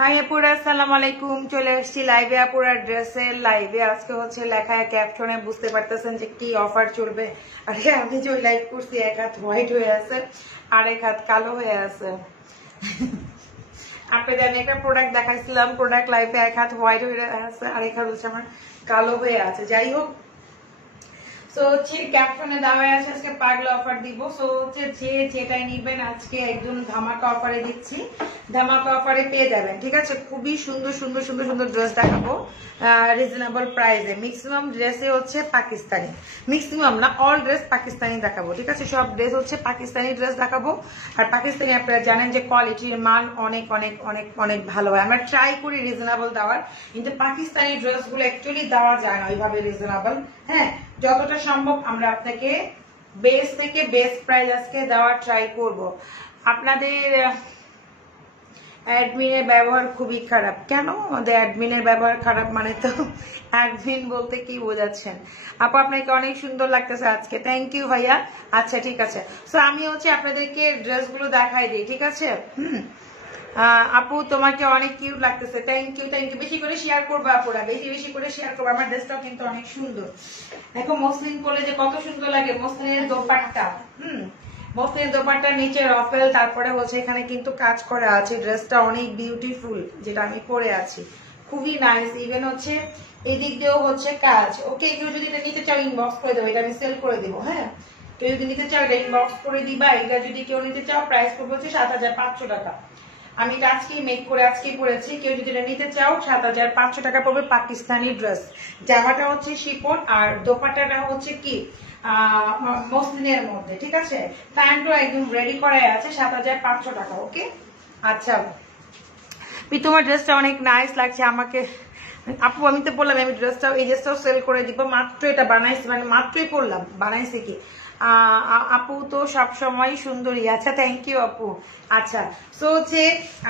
High আপুরা, আসসালামু আলাইকুম। চলে এসেছি লাইভে আপুরা ড্রেসের লাইভে। আজকে হচ্ছে লেখা ক্যাপশনে বুঝতে পারতেছেন যে কি অফার চলবে। আরে আমি যে লাইভ করছি, এক হাত হোয়াইট হয়ে আছে আর এক হাত কালো হয়ে আছে। আপনাদের আমি একটা প্রোডাক্ট দেখাইছিলাম, প্রোডাক্ট লাইভে এক হাত হোয়াইট হয়ে আছে আর এক হাত হচ্ছে আমার কালো হয়ে আছে। যাই হোক, সো হচ্ছে ক্যাপশনে দেওয়া আছে আজকে পাগলা অফার দিব। সো হচ্ছে যে যেটাই নিবেন আজকে একদম ধামাকা অফারে দিচ্ছি, ধামাকা অফারে পেয়ে যাবেন। ঠিক আছে, খুবই সুন্দর সুন্দর সুন্দর সুন্দর ড্রেস দেখাবো রিজনেবল প্রাইসে। ম্যাক্সিমাম ড্রেসে হচ্ছে পাকিস্তানি, ম্যাক্সিমাম না অল ড্রেস পাকিস্তানি দেখাবো। ঠিক আছে, সব ড্রেস হচ্ছে পাকিস্তানি ড্রেস দেখাবো। আর পাকিস্তানি আপনারা জানেন যে কোয়ালিটির মান অনেক অনেক অনেক অনেক ভালো হয়। আমরা ট্রাই করি রিজনেবল দেওয়ার, কিন্তু পাকিস্তানি ড্রেসগুলো অ্যাকচুয়ালি দেওয়া যায় না ওইভাবে রিজনেবল। হ্যাঁ, যতটা সম্ভব আমরা আপনাকে বেস্ট থেকে বেস্ট প্রাইস আজকে দেওয়ার ট্রাই করব। আপনাদের অ্যাডমিনের ব্যবহার খুবই খারাপ। কেন আমাদের অ্যাডমিনের ব্যবহার খারাপ? মানে তো অ্যাডমিন বলতে কি বোঝাচ্ছেন? আপু আপনাকে অনেক সুন্দর লাগতেছে আজকে, থ্যাংক ইউ ভাইয়া। আচ্ছা ঠিক আছে, সো আমি হচ্ছে আপনাদেরকে ড্রেসগুলো দেখাই দিই। ঠিক আছে, আপু তোমাকে অনেক কিউট লাগতেছে, থ্যাংক ইউ থ্যাংক ইউ। বেশি করে শেয়ার করবো আপুরা, বেশি বেশি করে শেয়ার করবো। আমার ড্রেসটাও কিন্তু অনেক সুন্দর। দেখো মসলিন পরলে যে কত সুন্দর লাগে, মসলিনের দোপাট্টা। মসলিনের দোপাট্টার নিচে রফেল, তারপরে হচ্ছে এখানে কিন্তু কাজ করা আছে। ড্রেসটা অনেক বিউটিফুল, যেটা আমি পরে আছি, খুবই নাইস। ইভেন হচ্ছে এদিক দিয়েও হচ্ছে কাজ। ওকে, কেউ যদি এটা নিতে চাও ইনবক্স করে দেবো, এটা আমি সেল করে দেবো। হ্যাঁ, কেউ যদি নিতে চাও এটা ইনবক্স করে দিবা। এটা যদি কেউ নিতে চাও প্রাইস পড়বে হচ্ছে 7500 টাকা। আমি এটা আজকেই মেক করে আজকেই পরেছি। কেউ যদি এটা নিতে চাও 7500 টাকা পড়বে। পাকিস্তানি ড্রেস, জামাটা হচ্ছে শিফন আর দোপাট্টাটা হচ্ছে কি মসলিনের মধ্যে। ঠিক আছে, প্যান্টও একদম রেডি করাই আছে, 7500 টাকা। ওকে, আচ্ছা তোমার ড্রেসটা অনেক নাইস লাগছে আমাকে আপু। আমি তো বললাম আমি ড্রেসটাও এই ড্রেসটাও সেল করে দিব। মাত্র এটা বানাইছি, মানে মাত্রই পড়লাম, বানাইছি কি আপু তো সবসময় সুন্দরী। আচ্ছা থ্যাংক ইউ আপু। আচ্ছা, সো হচ্ছে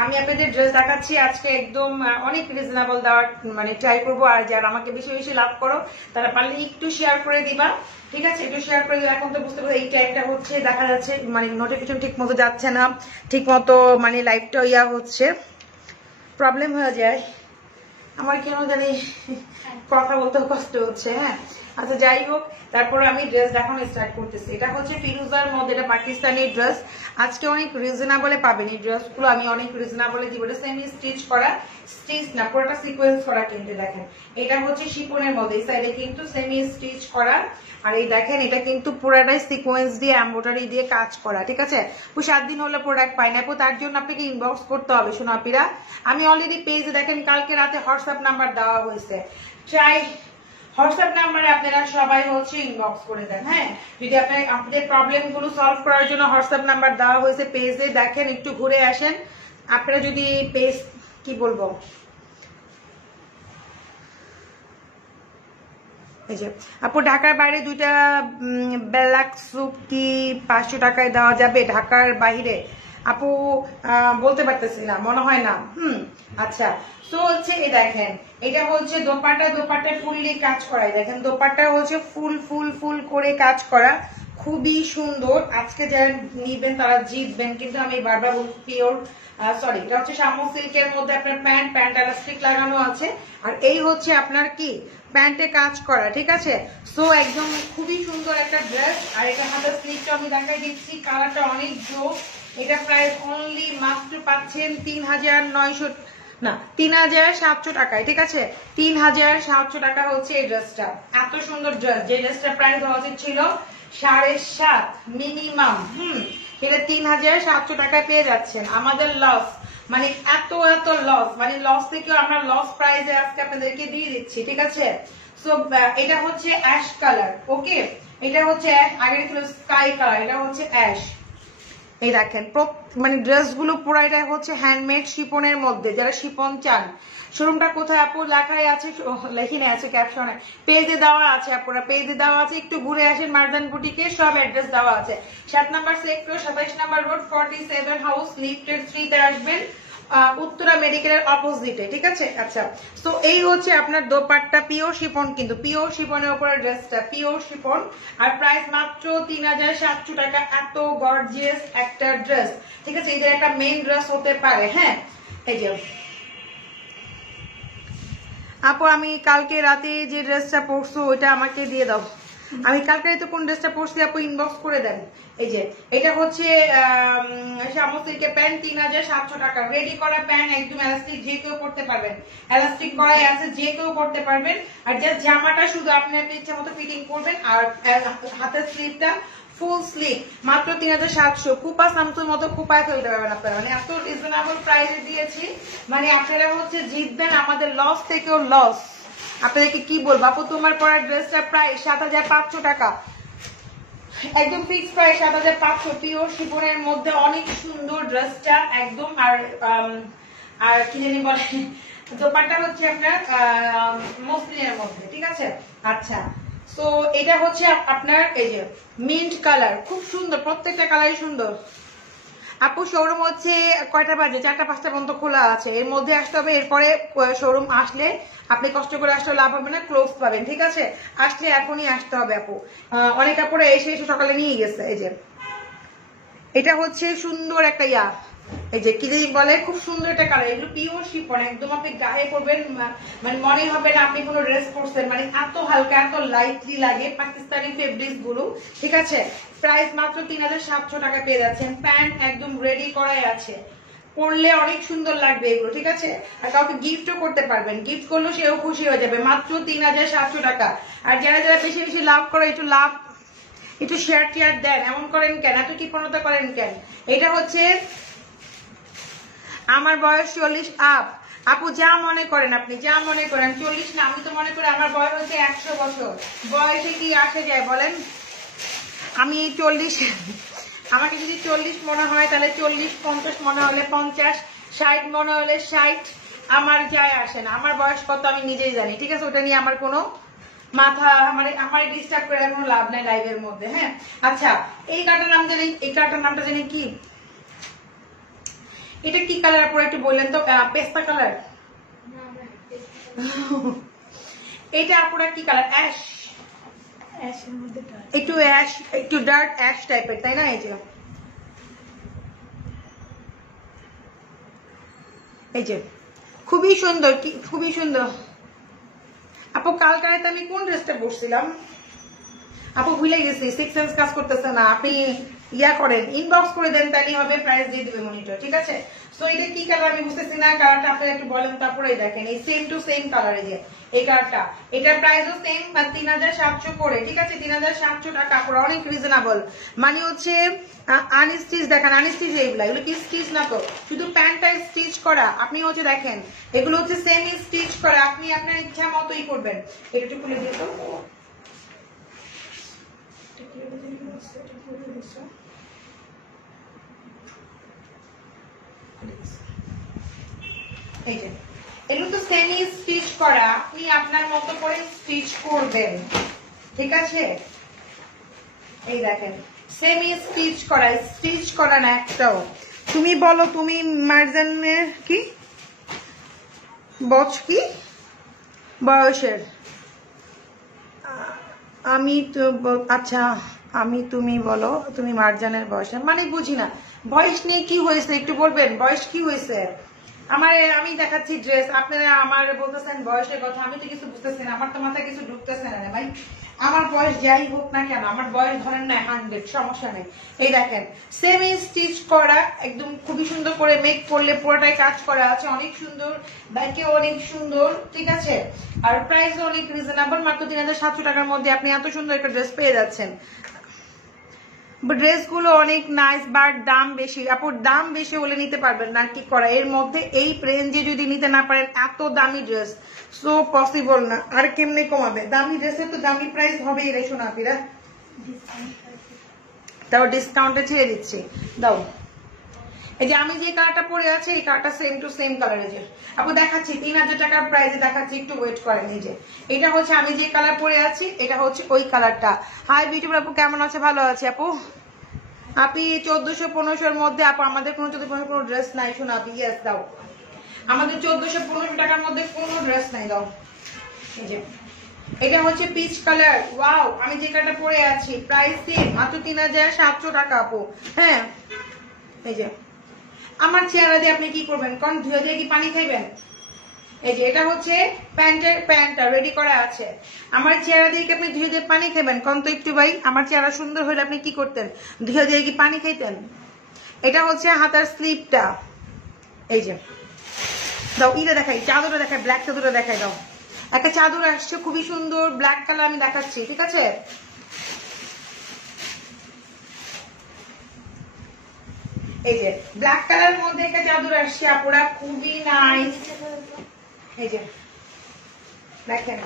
আমি আপনাদের ড্রেস দেখাচ্ছি আজকে একদম অনেক রিজনেবল দেওয়ার মানে ট্রাই করবো। আর যারা আমাকে বেশি বেশি লাভ করো তারা পারলে একটু শেয়ার করে দিবা। ঠিক আছে, একটু শেয়ার করে দিবা। এখন তো বুঝতে পারো এই টাইমটা হচ্ছে দেখা যাচ্ছে মানে নোটিফিকেশন ঠিক মতো যাচ্ছে না, ঠিক মতো মানে লাইভটা ইয়া হচ্ছে, প্রবলেম হয়ে যায়। আমার কেন জানি কথা বলতে কষ্ট হচ্ছে। হ্যাঁ, আচ্ছা যাই হোক, তারপরে আমি ড্রেস দেখানো স্টার্ট করতেছি। এটা হচ্ছে ফিরোজার মধ্যে, এটা পাকিস্তানি ড্রেস। আজকে অনেক রিজনেবলে পাবেন এই ড্রেসগুলো, আমি অনেক রিজনেবলে দিব। এটা সেমি স্টিচ করা, স্টিচ না পুরোটা সিকোয়েন্স করা কিন্তু। দেখেন এটা হচ্ছে শিফনের মধ্যে, এই সাইডে কিন্তু সেমি স্টিচ করা। আর এই দেখেন এটা কিন্তু পুরাটাই সিকোয়েন্স দিয়ে এমব্রয়ডারি দিয়ে কাজ করা। ঠিক আছে, 7 দিন হলো প্রোডাক্ট পাই না, তার জন্য আপনাকে ইনবক্স করতে হবে সোনাপিরা। আমি অলরেডি পেজে দেখেন কালকে রাতে হোয়াটসঅ্যাপ নাম্বার দেওয়া হয়েছে, ট্রাই হোয়াটসঅ্যাপ নাম্বারে আপনারা সবাই হচ্ছে ইনবক্স করে দেন। হ্যাঁ, যদি আপনাদের প্রবলেম গুলো সলভ করার জন্য হোয়াটসঅ্যাপ নাম্বার দেওয়া হয়েছে পেজে, দেখেন একটু ঘুরে আসেন। আপনারা যদি পেজ কি বলবো, এই যে আপু ঢাকার বাইরে দুইটা ব্ল্যাক স্যুট কি 500 টাকায় দেওয়া যাবে? ঢাকার বাইরে আপু বলতে পারতেছি না, মনে হয় না। আচ্ছা, তো হচ্ছে এই দেখেন এটা হচ্ছে দোপাট্টা ফুললি কাজ করা। দেখেন দোপাট্টা হচ্ছে ফুল ফুল ফুল করে কাজ করা, খুবই সুন্দর। আজকে যারা নিবেন তারা জিতবেন, কিন্তু আমি বারবার বলছি পিওর সরি, এটা হচ্ছে শামু সিল্কের মধ্যে আপনার প্যান্ট এলাস্টিক লাগানো আছে। আর এই হচ্ছে আপনার কি প্যান্টে কাজ করা। ঠিক আছে, সো একদম খুবই সুন্দর একটা ড্রেস। আর এটা হাতের স্লিভটা আমি দেখাই দিচ্ছি, কালারটা অনেক জোর। এটা প্রাইস অনলি মাত্র পাচ্ছেন 3900 না 3700 টাকায়। ঠিক আছে, 3700 টাকা হচ্ছে এই ড্রেসটা। এত সুন্দর ড্রেস, যে ড্রেসটা প্রাইস হওয়া উচিত ছিল 7.5 মিনিমাম, এটা 3700 টাকায় পেয়ে যাচ্ছেন। আমাদের লস, মানে এত এত লস, মানে লস থেকেও আমরা লস প্রাইসে আজকে আপনাদেরকে দিয়ে দিচ্ছি। ঠিক আছে, সো এটা হচ্ছে অ্যাশ কালার। ওকে, এটা হচ্ছে অ্যাশ, আগে ছিল স্কাই কালার, এটা হচ্ছে অ্যাশ। এই দেখেন মানে ড্রেসগুলো পুরো এটা হচ্ছে হ্যান্ডমেড শিপনের মধ্যে। যারা শিপন চান, শোরুমটা কোথায় আপু লেখাই আছে, লেখিনে আছে ক্যাপশনে, পেজে দেওয়া আছে। আপুরা পেজে দেওয়া আছে, একটু ঘুরে আসেন মারদান বুটিকে, সব অ্যাড্রেস দেওয়া আছে। 7 নম্বর সেক্টর, 27 নম্বর রোড, 47 হাউস, লিফটেড 3 তে আসবেন, উত্তরা মেডিকেলের অপোজিটে। ঠিক আছে, আচ্ছা তো এই হচ্ছে আপনার দোপাট্টা, পিওর শিফন, কিন্তু পিওর শিফনের উপরে ড্রেসটা পিওর শিফন। আর প্রাইস মাত্র 3700 টাকা। এত গর্জিয়াস একটা ড্রেস। ঠিক আছে, এদের একটা মেইন ড্রেস হতে পারে। হ্যাঁ, এই যে আপু আমি কালকে রাতে যে ড্রেসটা পরছো ওইটা আমাকে দিয়ে দাও। আমি কালকে তো কোন ড্রেসটা পরছি আপু ইনবক্স করে দেন। এই যে এটা হচ্ছে সামুদ্রিকের প্যান্ট 3700 টাকা, রেডি করা প্যান্ট, একদম এলাস্টিক, যে কেউ পরতে পারবেন, এলাস্টিক করাই আছে, যে কেউ পরতে পারবেন। আর জাস্ট জামাটা শুধু আপনি ইচ্ছা মতো ফিটিং করবেন, আর হাতের স্লিভটা ফুল স্লিভ মাত্র 3700। কুপা সামসুর মতো কুপায় ফেলতে পারবেন আপনারা, মানে এত রিজনেবল প্রাইসে দিয়েছি, মানে আপনারা হচ্ছে জিতবেন, আমাদের লস থেকেও লস। আপনাদেরকে কি বলবো আপু, তোমার পরার ড্রেসটার প্রাইস 7500 টাকা, একদম ফিক্স প্রাইস 7500, পিওর শিফনের মধ্যে অনেক সুন্দর ড্রেসটা একদম। আর কি জানি বলে, দোপাট্টা হচ্ছে আপনার মসলিনের মধ্যে, ঠিক আছে। আচ্ছা, তো এটা হচ্ছে আপনার এই যে মিন্ট কালার, খুব সুন্দর, প্রত্যেকটা কালারই সুন্দর। আপু শোরুম হচ্ছে কয়টা বাজে? 4টা-5টা পর্যন্ত খোলা আছে, এর মধ্যে আসতে হবে। এরপরে শোরুম আসলে আপনি কষ্ট করে আসলে লাভ হবে না, ক্লোজ পাবেন, ঠিক আছে। আসলে এখনই আসতে হবে আপু। অনেক আপুরে এসে সকালে নিয়ে গেছে। এই যে এটা হচ্ছে সুন্দর একটা এই যে কি জানি বলে, খুব সুন্দর একটা কালার, এগুলো পিওর শিফন, একদম আপনি গায়ে পরবেন মানে মনে হবে না আপনি কোনো ড্রেস পরছেন, মানে এত হালকা, এত লাইটলি লাগে পাকিস্তানি ফেব্রিক্স গুলো, ঠিক আছে। প্রাইস মাত্র 3700 টাকা পেয়ে যাচ্ছেন। প্যান্ট একদম রেডি করাই আছে, পরলে অনেক সুন্দর লাগবে এগুলো, ঠিক আছে। আর কাউকে গিফটও করতে পারবেন, গিফট করলেও সেও খুশি হয়ে যাবে, মাত্র 3700 টাকা। আর যারা যারা বেশি বেশি লাভ করে, একটু শেয়ার টিয়ার দেন, এমন করেন কেন, এত কৃপণতা করেন কেন। এটা হচ্ছে আমার বয়স 40 আপ। আপু যা মনে করেন, আপনি যা মনে করেন, 40 না, আমি তো মনে করি আমার বয়স হচ্ছে 100 বছর। বয়সে কি আসে যায় বলেন? আমি 40, আমাকে যদি 40 মনে হয় তাহলে 40, 50 মনে হলে 50, 60 মনে হলে 60, আমার যায় আসে না। আমার বয়স কত আমি নিজেই জানি, ঠিক আছে। ওটা নিয়ে আমার কোনো মাথা, আমার ডিস্টার্ব করে কোনো লাভ নাই লাইভের মধ্যে। হ্যাঁ, আচ্ছা, এই কার্ডটার নাম জানি, এই কার্ডটার নামটা জানি কি, এটা কি কালার পরে একটু বললেন তো? পেস্তা কালার। এটা আপনারা কি কালার? অ্যাশ, একটু অ্যাশ, একটু ডার্ক অ্যাশ টাইপের, তাই না? এই যে খুবই সুন্দর, কি খুবই সুন্দর আপু। কালকে আমি কোন ড্রেসটা পরছিলাম আপু ভুলে গেছি, 6 সেন্স কাজ করতেছে না। আপনি করেন, ইনবক্স করে দেন, তাহলেই হবে, প্রাইস দিয়ে দিবে মনিটর, ঠিক আছে। সো এটা কি কালার আমি বুঝতেছি না, কালারটা আপনারা একটু বলেন, তারপরে দেখেন এই সেম টু সেম কালার, এই যে এই কালারটা, এটার প্রাইসও সেম 3700 করে, ঠিক আছে। 3700 টাকা করে, অনেক রিজনেবল। মানে হচ্ছে আনস্টিচ, দেখেন আনস্টিচ, এগুলো কি স্টিচ না তো, শুধু প্যান্টটা স্টিচ করা। আপনি হচ্ছে দেখেন এগুলো হচ্ছে সেমি স্টিচ করা, আপনি আপনার ইচ্ছা মতোই করবেন। এটা একটু খুলে দিয়ে তো, এই যে এগুলো তো সেমি স্টিচ করা, আপনি আপনার মতো করে স্টিচ করবেন, ঠিক আছে। এই দেখেন সেমি স্টিচ করা, স্টিচ করা না একটাও। তুমি বলো, তুমি মার্জানের কি বচ কি বয়সের? আমি তো আচ্ছা, তুমি বলো তুমি মার্জানের বয়সের, মানে বুঝি না বয়স নিয়ে কি হয়েছে, একটু বলবেন বয়স কি হয়েছে আমার? আমি দেখাচ্ছি ড্রেস, আপনারা আমার বলতেছেন বয়সের কথা, আমি তো কিছু বুঝতেছি না, আমার তো মাথায় কিছু ঢুকতেছে না ভাই। আমার বয়স যাই হোক না কেন, আমার বয়স ধরেন না 100, সমস্যা নেই। এই দেখেন সেমি স্টিচ করা, একদম খুবই সুন্দর করে মেক করলে পুরোটাই কাজ করা আছে, অনেক সুন্দর, ব্যাকে অনেক সুন্দর, ঠিক আছে। আর প্রাইস অনেক রিজনেবল, মাত্র 3700 টাকার মধ্যে আপনি এত সুন্দর একটা ড্রেস পেয়ে যাচ্ছেন। ড্রেস গুলো অনেক নাইস, বাট দাম বেশি আপু। দাম বেশি হলে নিতে পারবেন না, কি করা, এর মধ্যে এই রেঞ্জে যদি নিতে না পারেন, এত দামি ড্রেস সো পসিবল না। আর কেমনে কমাবে, দামি ড্রেসের তো দামি প্রাইস হবেই রে সোনাপিরা। তাও ডিসকাউন্টে ছেড়ে দিচ্ছি, দাও। এই যে আমি যে কালারটা পরে আছি, এই কালারটা সেম টু সেম কালার। এই যে আপু দেখাচ্ছি 3000 টাকার প্রাইসে দেখাচ্ছি, একটু ওয়েট করেন। এই যে এটা হচ্ছে আমি যে কালার পরে আছি, এটা হচ্ছে ওই কালারটা। হাই বিউটিফুল আপু, কেমন আছে? ভালো আছে আপু। আপনি 1400-1500 মধ্যে আপু, আমাদের কোনো 1400 কোনো ড্রেস নাই শোনা আপনি। ইয়েস দাও, আমাদের 1400-1500 টাকার মধ্যে কোনো ড্রেস নাই, দাও। এই যে এটা হচ্ছে পিচ কালার, ওয়াও। আমি যে কালারটা পরে আছি, প্রাইস সেম, মাত্র 3700 টাকা আপু। হ্যাঁ, এই যে আমার চেহারা দিয়ে আপনি কি করবেন? কারণ ধুয়ে দিয়ে কি পানি খাইবেন? এই যে এটা হচ্ছে প্যান্টটা রেডি করা আছে। আমার চেহারা দিয়ে কি আপনি ধুয়ে দিয়ে পানি খাবেন? কোন তো একটু ভাই, আমার চেহারা সুন্দর হলে আপনি কি করতেন? ধুয়ে দিয়ে কি পানি খাইতেন? এটা হচ্ছে হাতার স্লিপটা। এই যে দাও, ইটা দেখাই, চাদরটা দেখাই, ব্ল্যাক চাদরটা দেখাই দাও। একটা চাদর আসছে খুবই সুন্দর ব্ল্যাক কালার, আমি দেখাচ্ছি, ঠিক আছে? এই যে ব্ল্যাক কালার মধ্যে একটা চাদর আসছে আপুরা, খুবই নাইস। এই যে দেখেন,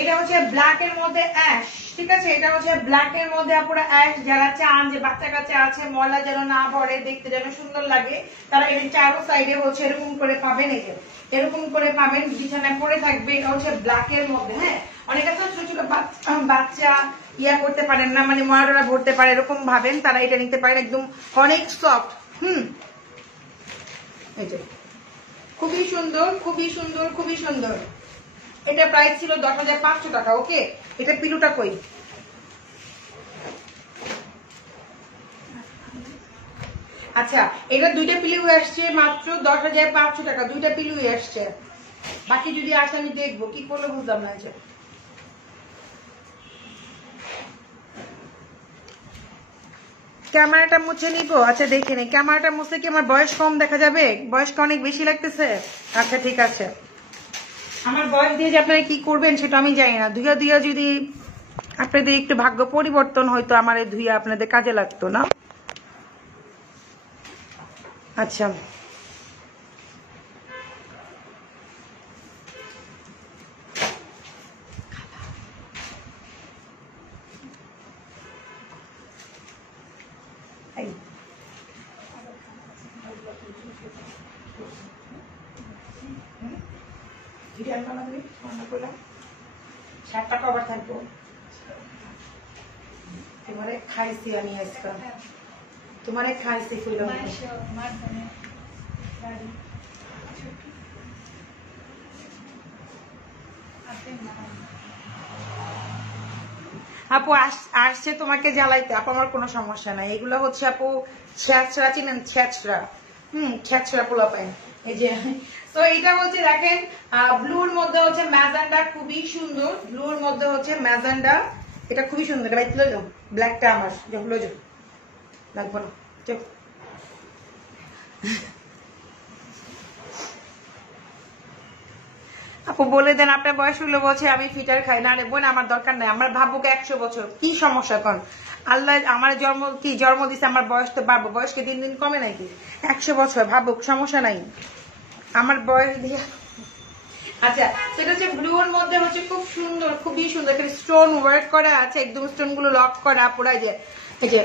এটা হচ্ছে ব্ল্যাক এর মধ্যে অ্যাশ, ঠিক আছে? এটা হচ্ছে ব্ল্যাক এর মধ্যে আপুরা অ্যাশ। যারা চান যে বাচ্চা কাচ্চা আছে ময়লা যেন না পড়ে, দেখতে যেন সুন্দর লাগে, তারা এর চারো সাইডে হচ্ছে এরকম করে পাবেন। এই যে এরকম করে পাবেন, বিছানায় পড়ে থাকবে। এটা হচ্ছে ব্ল্যাক এর মধ্যে। হ্যাঁ, অনেকে তো ছোট ছোট বাচ্চা ইয়া করতে পারেন না, মানে ময়লা ভরতে পারে, এরকম ভাবেন, তারা এটা নিতে পারেন। একদম অনেক সফট। এই যে খুবই সুন্দর, খুবই সুন্দর, খুবই সুন্দর। এটা প্রাইস ছিল 10,500 টাকা। ওকে, এটা পিলুটা কই? আচ্ছা, এটা দুইটা পিলু আসছে মাত্র 10,500 টাকা। দুইটা পিলু আসছে, বাকি যদি আসে আমি দেখবো কি করলে, বুঝলাম না। ক্যামেরাটা মুছে নিব। আচ্ছা দেখে নি, ক্যামেরাটা মুছলে কি আমার বয়স কম দেখা যাবে? বয়সটা অনেক বেশি লাগতেছে। আচ্ছা ঠিক আছে, আমার বয়স দিয়ে যে আপনারা কি করবেন সেটা আমি জানি না। ধুয়া ধুয়া যদি আপনাদের একটু ভাগ্য পরিবর্তন হয়তো, আমার এই ধুয়া আপনাদের কাজে লাগতো না। আচ্ছা শার্টটা কভার থাকবো, তোমারে খাইছি আমি আজকে, তোমারে খাইছি ফুল। আপু আসছে তোমাকে জ্বালাইতে, আপু আমার কোনো সমস্যা নাই। এগুলো হচ্ছে আপু ছেঁচড়া, চিনেন ছেঁচড়া? ছেঁচড়া পোলা পাই। এই যে তো এইটা হচ্ছে দেখেন, ব্লুর মধ্যে হচ্ছে ম্যাজেন্ডা, খুবই সুন্দর। ব্লুর মধ্যে হচ্ছে ম্যাজেন্ডা, এটা খুবই সুন্দর। এটা বাইতে যাও, ব্ল্যাকটা আমার লো যাও, লাগবো না। আপু বলে দেন আপনার বয়স হলো বছর, আমি ফিটার খাই না। রে বোন, আমার দরকার নাই। আমার ভাবুক 100 বছর, কি সমস্যা? কন আল্লাহ আমার জন্ম দিচ্ছে, আমার বয়স তো বাড়বো, বয়সকে দিন দিন কমে নাকি? 100 বছর ভাবুক, সমস্যা নাই আমার বয়স দিয়ে। আচ্ছা, সেটা হচ্ছে ব্লুর মধ্যে হচ্ছে খুব সুন্দর, খুবই সুন্দর। স্টোন ওয়ার্ক করা আছে, একদম স্টোন গুলো লক করা পুরা। যে এই যে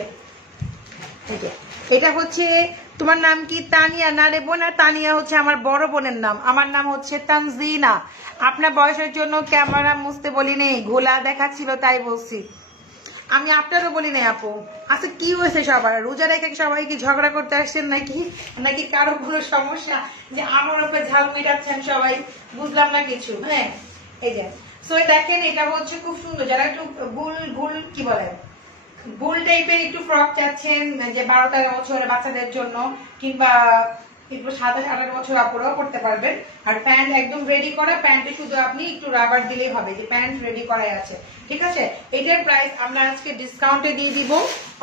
এটা হচ্ছে, তোমার নাম কি? তানিয়া? না রে বোন, তানিয়া হচ্ছে আমার বড় বোনের নাম। আমার নাম হচ্ছে তানজিনা। আপনার বয়সের জন্য ক্যামেরা মুছতে বলি নেই, ঘোলা দেখাচ্ছিল তাই বলছি। আমি আপনারও বলি নাই আপু। আচ্ছা কি হয়েছে সবার? রোজা রেখে সবাই কি ঝগড়া করতে আসছেন নাকি? নাকি কারো কোনো সমস্যা যে আমার উপরে ঝাল মেটাচ্ছেন সবাই? বুঝলাম না কিছু। হ্যাঁ, এই যে সো দেখেন, এটা হচ্ছে খুব সুন্দর। যারা একটু গুল কি বলে, গোল টাইপের একটু ফ্রক চাচ্ছেন, যে 12-13 বছরের বাচ্চাদের জন্য, কিংবা 27-28 বছর আপুরাও করতে পারবেন। আর প্যান্ট একদম রেডি করা, প্যান্টে শুধু আপনি একটু রাবার দিলেই হবে, যে প্যান্ট রেডি করাই আছে, ঠিক আছে? এটার প্রাইস আমরা আজকে ডিসকাউন্টে দিয়ে দিব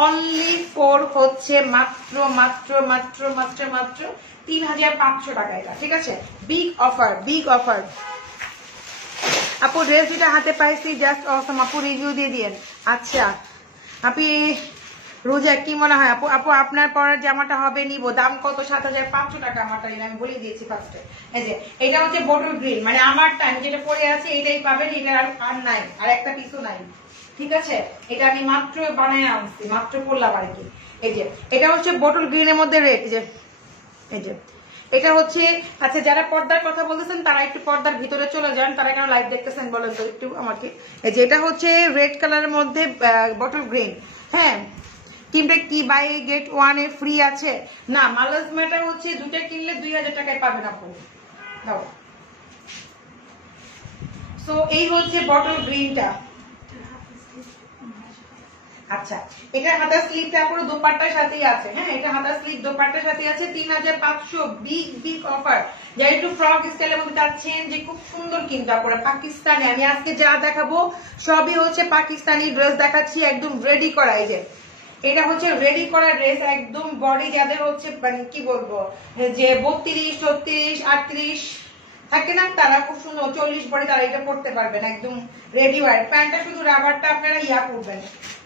অনলি ফর হচ্ছে মাত্র মাত্র মাত্র মাত্র মাত্র 3,500 টাকা। এটা ঠিক আছে, বিগ অফার, বিগ অফার। আপু ড্রেস যেটা হাতে পাইছি জাস্ট অসম। আপু রিভিউ দিয়ে দিয়েন। আচ্ছা আপনি রোজা কি মনে হয় আপু? আপু আপনার পরার জামাটা হবে নিব, দাম কত? 7,500 টাকা। আমারটা আমি বলে দিয়েছি ফার্স্টে। এই যে এটা হচ্ছে বটল গ্রিন, মানে আমারটা আমি যেটা পরে আছে এটাই পাবেন। এটা আর নাই, আর একটা পিসও নাই, ঠিক আছে? এটা আমি মাত্র বানায় আনছি, মাত্র করলাম আর কি। এই যে এটা হচ্ছে বটল গ্রিনের মধ্যে রেড। এই যে এটা হচ্ছে, আচ্ছা যারা পর্দার কথা বলতেছেন তারা একটু পর্দার ভিতরে চলে যান। তারা কেন লাইভ দেখতেছেন বলেন তো একটু আমাকে। এই যে এটা হচ্ছে রেড কালারের মধ্যে বটল গ্রিন। হ্যাঁ, কিনবে কি বাই গেট 1 এ ফ্রি আছে না? মালাজমাটা হচ্ছে দুটা কিনলে 2,000 টাকায় পাবেন আপু। দাও। সো এই হচ্ছে বটল গ্রিনটা। আচ্ছা, এটা হাতার স্লিভটা পুরো দোপাট্টার সাথেই আছে। হ্যাঁ, এটা হাতার স্লিভ দোপাট্টার সাথে আছে। 3500 বিগ অফার। যারা একটু ফ্রক স্টাইলের মধ্যে চাচ্ছেন যে খুব সুন্দর কিন্তু আপনারা পাকিস্তানি, আমি আজকে যা দেখাবো সবই হচ্ছে পাকিস্তানি ড্রেস দেখাচ্ছি, একদম রেডি করা। এই যে এটা হচ্ছে রেডি করা ড্রেস, একদম বডি যাদের হচ্ছে মানে কি বলবো যে 32, 36, 38 থাকে না, তারা খুব সুন্দর 40 বডি তারা এটা পড়তে পারবেন, একদম রেডি ওয়ার। প্যান্টটা শুধু রাবারটা আপনারা ইয়া করবেন,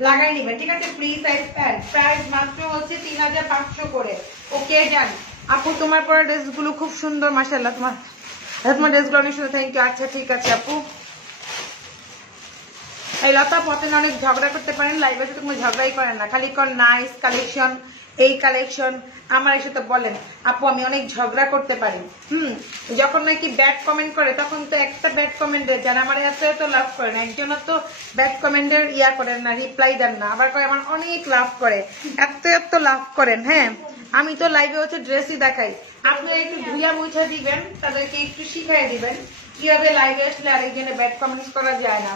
লাগাই নেবেন, ঠিক আছে। ফ্রি সাইজ প্যান্ট, প্রাইস মাত্র হচ্ছে 3500 করে। ওকে জান আপু, তোমার পরা ড্রেস গুলো খুব সুন্দর, মাশাআল্লাহ। তোমার ড্রেস গুলো অনেক সুন্দর, থ্যাংক ইউ। আচ্ছা ঠিক আছে আপু। এই লতা পথে অনেক ঝগড়া করতে পারেন, লাইভে তো কোনো ঝগড়াই করেন না, খালি কোন নাইস কালেকশন, এই কালেকশন আমার এসে তো বলেন আপু আমি অনেক ঝগড়া করতে পারি। যখন নাকি ব্যাড কমেন্ট করে তখন তো একটা ব্যাড কমেন্টের যারা আমার এত লাভ করেন, একজনের তো ব্যাড কমেন্টের ইয়া করেন না, রিপ্লাই দেন না, আবার করে আমার অনেক লাভ করে, এত লাভ করেন। হ্যাঁ, আমি তো লাইভে হচ্ছে ড্রেসই দেখাই, আপনারা একটু ধুইয়া মুছা দিবেন, তাদেরকে একটু শিখাই দিবেন কিভাবে লাইভে আসলে আরেকজনে ব্যাড কমেন্টস করা যায় না।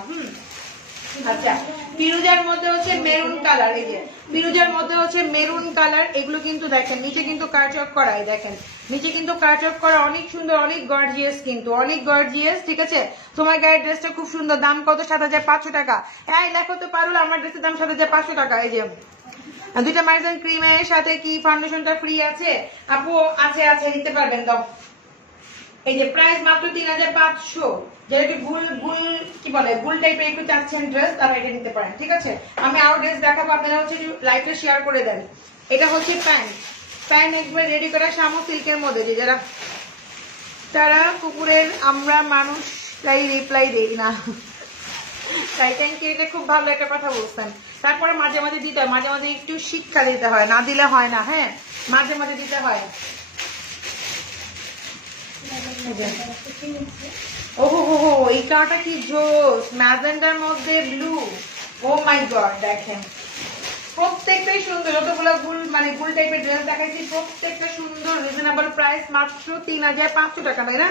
আচ্ছা, ফিরোজার মধ্যে হচ্ছে মেরুন কালার, এই যে ফিরোজার মধ্যে হচ্ছে মেরুন কালার, এগুলো কিন্তু দেখেন নিচে কিন্তু কাটওয়ার্ক করা, দেখেন নিচে কিন্তু কাটওয়ার্ক করা, অনেক সুন্দর, অনেক গর্জিয়াস, কিন্তু অনেক গর্জিয়াস, ঠিক আছে। তোমার গায়ের ড্রেসটা খুব সুন্দর, দাম কত? 7500 টাকা। এই লেখো তো পারুল, আমার ড্রেসের দাম 7500 টাকা। এই যে দুইটা মার্জিন ক্রিমের সাথে কি ফাউন্ডেশনটা ফ্রি আছে আপু? আছে, নিতে পারবেন, দাও। এই যে প্রাইস মাত্র 3500। যেটা একটু কি বলে গুল টাইপের একটু চাচ্ছেন ড্রেস, তারা এটা নিতে পারেন, ঠিক আছে। আমি আরো ড্রেস দেখাবো, আপনারা হচ্ছে লাইভে শেয়ার করে দেন। এটা হচ্ছে প্যান্ট একবার রেডি করা শামু সিল্কের মধ্যে, যে তারা কুকুরের আমরা মানুষ তাই রিপ্লাই দেই না, তাই থ্যাংক ইউ। এটা খুব ভালো একটা কথা বলছেন। তারপরে মাঝে মাঝে দিতে হয়, মাঝে মাঝে একটু শিক্ষা দিতে হয়, না দিলে হয় না। হ্যাঁ, মাঝে মাঝে দিতে হয়। ওহো, এই কালারটা কি জোস, ম্যাজেন্ডার মধ্যে ব্লু। ও মাই গড, দেখেন প্রত্যেকটাই সুন্দর, যতগুলো গুল টাইপের ড্রেস দেখাইছি প্রত্যেকটা সুন্দর, রিজনেবল প্রাইস মাত্র 3500 টাকা, তাই না?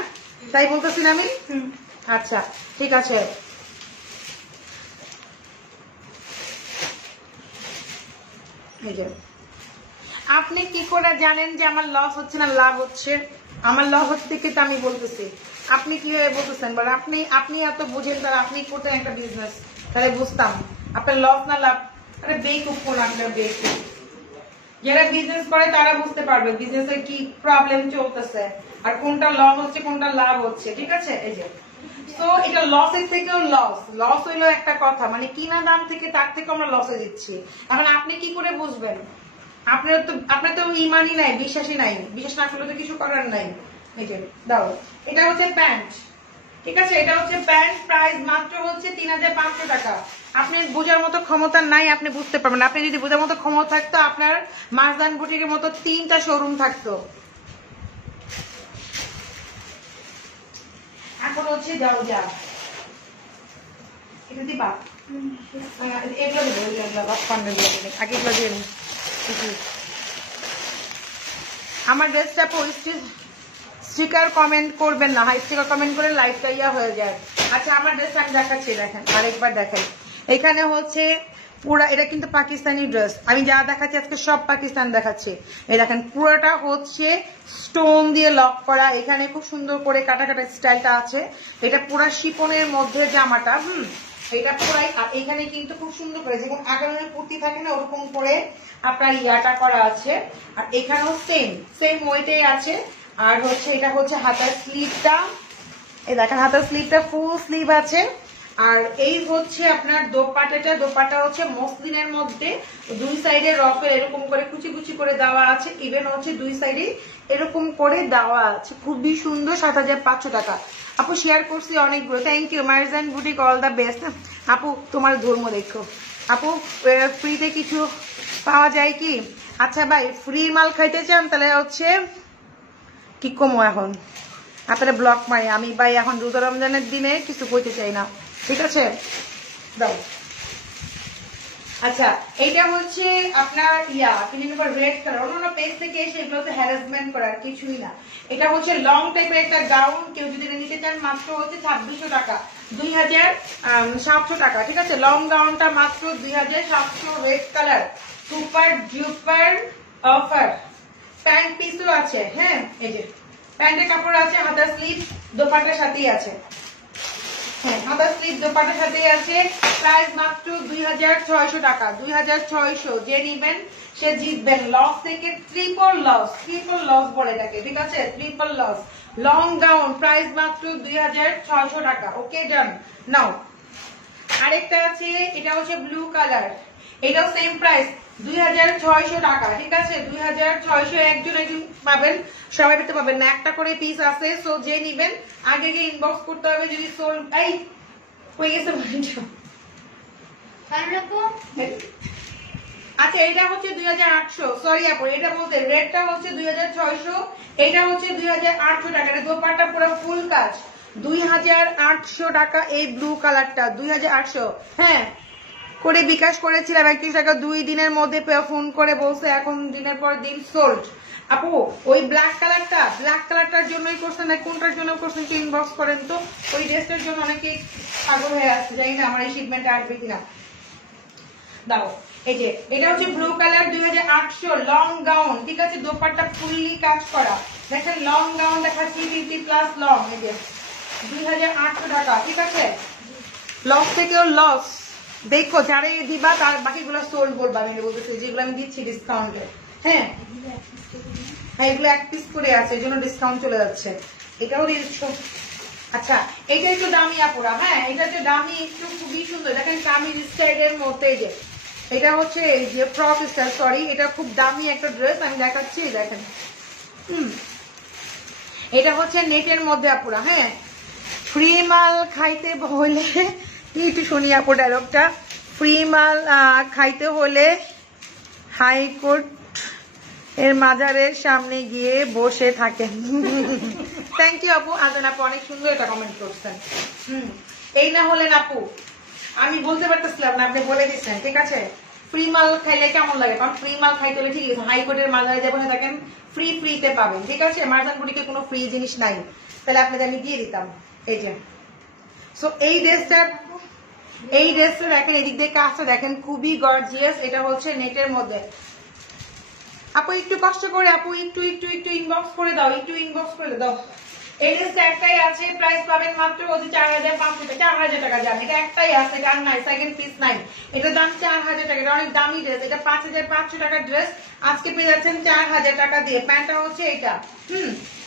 তাই বলতেছি না আমি? আচ্ছা ঠিক আছে। আপনি কি করে জানেন যে আমার লস হচ্ছে না লাভ হচ্ছে? আমার লস হচ্ছে কিন্তু আমি বলতেছি, আপনি কিভাবে বলতেছেন বলে? আপনি এত বুঝেন, তাহলে আপনি করতেন একটা বিজনেস, তাহলে বুঝতাম আপনার লস না লাভ। আরে বেকুব কোন আপনার, বেকুব। যারা বিজনেস করে তারা বুঝতে পারবে বিজনেসের কি প্রবলেম চলতেছে আর কোনটা লস হচ্ছে কোনটা লাভ হচ্ছে, ঠিক আছে। এই যে তো এটা লসের থেকেও লস হইলো একটা কথা, মানে কিনা দাম থেকে তার থেকে আমরা লসে দিচ্ছি। এখন আপনি কি করে বুঝবেন? আপনার তো ইমানই নাই, বিশ্বাসই নাই, বিশ্বাস না করলে তো কিছু করার নাই। এই যে দাও, এটা হচ্ছে প্যান্ট, ঠিক আছে। এটা হচ্ছে প্যান্ট, প্রাইস মাত্র হচ্ছে 3500 টাকা। আপনি বোঝার মতো ক্ষমতা নাই, আপনি বুঝতে পারবেন। আপনি যদি বোঝার মতো ক্ষমতা থাকতো, আপনার মারজান বুটিকের মতো 3টা শোরুম থাকতো। এখন হচ্ছে যাও যা, এটা দিবা, এগুলো আগে এগুলো দিয়ে আমার ড্রেসটা স্টিকার কমেন্ট করবেন না, হাই স্টিকার কমেন্ট করে লাইভটা ইয়া হয়ে যায়। আচ্ছা, আমার ড্রেসটা আমি দেখাচ্ছি, দেখেন আরেকবার দেখাই। এখানে হচ্ছে পুরা, এটা কিন্তু পাকিস্তানি ড্রেস, আমি যা দেখাচ্ছি আজকে সব পাকিস্তান দেখাচ্ছি। এই দেখেন পুরোটা হচ্ছে স্টোন দিয়ে লক করা, এখানে খুব সুন্দর করে কাটা কাটা স্টাইলটা আছে। এটা পুরা শিপনের মধ্যে জামাটা, এটা পুরাই। আর এখানে কিন্তু খুব সুন্দর করে যেমন আগামের কুর্তি থাকে না, ওরকম করে আপনার ইয়াটা করা আছে। আর এখানেও সেম ওয়েটাই আছে। আর হচ্ছে এটা হচ্ছে হাতার স্লিভটা, এই দেখেন হাতার স্লিভটা ফুল স্লিভ আছে। আর এই হচ্ছে আপনার দোপাট্টা হচ্ছে মসলিনের মধ্যে, দুই সাইডে রফের এরকম করে কুচি কুচি করে দেওয়া আছে, ইভেন হচ্ছে দুই সাইডে এরকম করে দেওয়া আছে, খুবই সুন্দর। 7500 টাকা। আপু শেয়ার করছি অনেকগুলো, thank you. Marjan boutique all the best. আপু তোমার ধর্ম দেখো আপু, ফ্রিতে কিছু পাওয়া যায় কি? আচ্ছা ভাই, ফ্রি মাল খাইতে চান তাহলে হচ্ছে কি কমো, এখন আপনারা ব্লক মারি আমি ভাই, এখন রোজা রমজানের দিনে কিছু বইতে চাই না, ঠিক আছে। দাও আচ্ছা এটা হচ্ছে আপনার রেড কালার, অন্য পেজ থেকে এসে এগুলো তো হ্যারাসমেন্ট করার কিছুই না। এটা হচ্ছে লং টাইপের একটা গাউন, কেউ যদি নিতে চান মাত্র হচ্ছে 2600 টাকা, 2700 টাকা, ঠিক আছে। লং গাউনটা মাত্র 2700, red colour, super duper offer. Pant পিসও আছে, হ্যাঁ এই যে প্যান্টের কাপড় আছে, হাতা স্লিভ দোপাট্টার সাথেই আছে, হ্যাঁ হাতা স্লিভ দোপাট্টার সাথেই আছে। প্রাইস মাত্র 2600 টাকা, 2600। যে নিবেন সে জিতবেন। লস থেকে ট্রিপল লস বলে থাকে, ঠিক আছে, triple loss. Long gown price মাত্র 2600 টাকা। ওকে ডান। নাও আরেকটা আছে, এটা হচ্ছে ব্লু কালার, এটাও সেম প্রাইস 2600 টাকা, ঠিক আছে, 2600। একজন পাবেন, সবাই পেতে পাবেন না, একটা করে পিস আছে। সো যে নিবেন আগে গিয়ে ইনবক্স করতে হবে। যদি সোল এই হয়ে গেছে আচ্ছা এটা হচ্ছে 2800, সরি আপু এটা বলতে, রেডটা হচ্ছে 2600, এটা হচ্ছে 2800 টাকা। এটা দোপাট্টা পুরো ফুল কাজ, 2800 টাকা। এই ব্লু কালারটা 2800, হ্যাঁ করে বিকাশ করেছিলাম 31 টাকা। 2 দিনের মধ্যে ফোন করে বলছে এখন দিনের পর দিন সোল্ড। আপু ওই ব্ল্যাক কালারটার জন্যই করছেন না কোনটার জন্য করছেন কি ইনবক্স করেন তো। ওই ড্রেসটার জন্য অনেকে পাগল হয়ে আসছে, জানি না আমার এই শিপমেন্টে আসবে কিনা। দাও এই যে এটা হচ্ছে ব্লু কালার, 2800, লং গাউন, ঠিক আছে, দোপাট্টা ফুললি কাজ করা। দেখেন লং গাউন দেখাচ্ছি 50 প্লাস লং, এই যে 2800 টাকা, ঠিক আছে। লস থেকেও লস, দেখো যারে দিবা তার বাকিগুলো সোল্ড করবা। আমি বলতেছি যেগুলো আমি দিচ্ছি ডিসকাউন্টে, হ্যাঁ এগুলো এক পিস করে আছে, এই জন্য ডিসকাউন্ট চলে যাচ্ছে। এটাও দিচ্ছ। আচ্ছা এটা একটু দামি আপুরা, হ্যাঁ এটা একটু দামি, একটু খুবই সুন্দর। দেখেন কামিজ স্টাইলের মধ্যে, যে এটা হচ্ছে এই যে ফ্রক স্টাইল, সরি এটা খুব দামি একটা ড্রেস আমি দেখাচ্ছি। দেখেন এটা হচ্ছে নেটের মধ্যে আপুরা, হ্যাঁ ফ্রি মাল খাইতে হলে একটু শুনি আপু ডায়লগটা, ফ্রি মাল খাইতে হলে হাইকোর্ট এর মাজারের সামনে গিয়ে বসে থাকেন। থ্যাংক ইউ আপু, আজান আপু অনেক সুন্দর একটা কমেন্ট করছেন। এই না হলেন আপু, আমি বলতে পারতেছিলাম না, আপনি বলে দিচ্ছেন, ঠিক আছে। ফ্রি মাল খাইলে কেমন লাগে, কারণ ফ্রি মাল খাইতে হলে ঠিক আছে হাইকোর্টের মাজারে যে বসে থাকেন ফ্রিতে পাবেন, ঠিক আছে। মার্জানপুরিকে কোনো ফ্রি জিনিস নাই, তাহলে আপনাদের আমি দিয়ে দিতাম। এই যে সো এই ড্রেসটা দেখেন, এদিক দিয়ে কাজটা দেখেন খুবই গর্জিয়াস। এটা হচ্ছে নেটের মধ্যে। আপু একটু কষ্ট করে, আপু একটু ইনবক্স করে দাও, একটু ইনবক্স করে দাও। এই ড্রেসটা একটাই আছে, প্রাইস পাবেন মাত্র 4500 টাকা। জান এটা একটাই আছে, এটা আর নাই, সেকেন্ড পিস নাই। এটার দাম 4000 টাকা, এটা অনেক দামি ড্রেস। এটা 5500 টাকার ড্রেস, আজকে পেয়ে যাচ্ছেন 4000 টাকা দিয়ে। প্যান্টটা হচ্ছে এটা,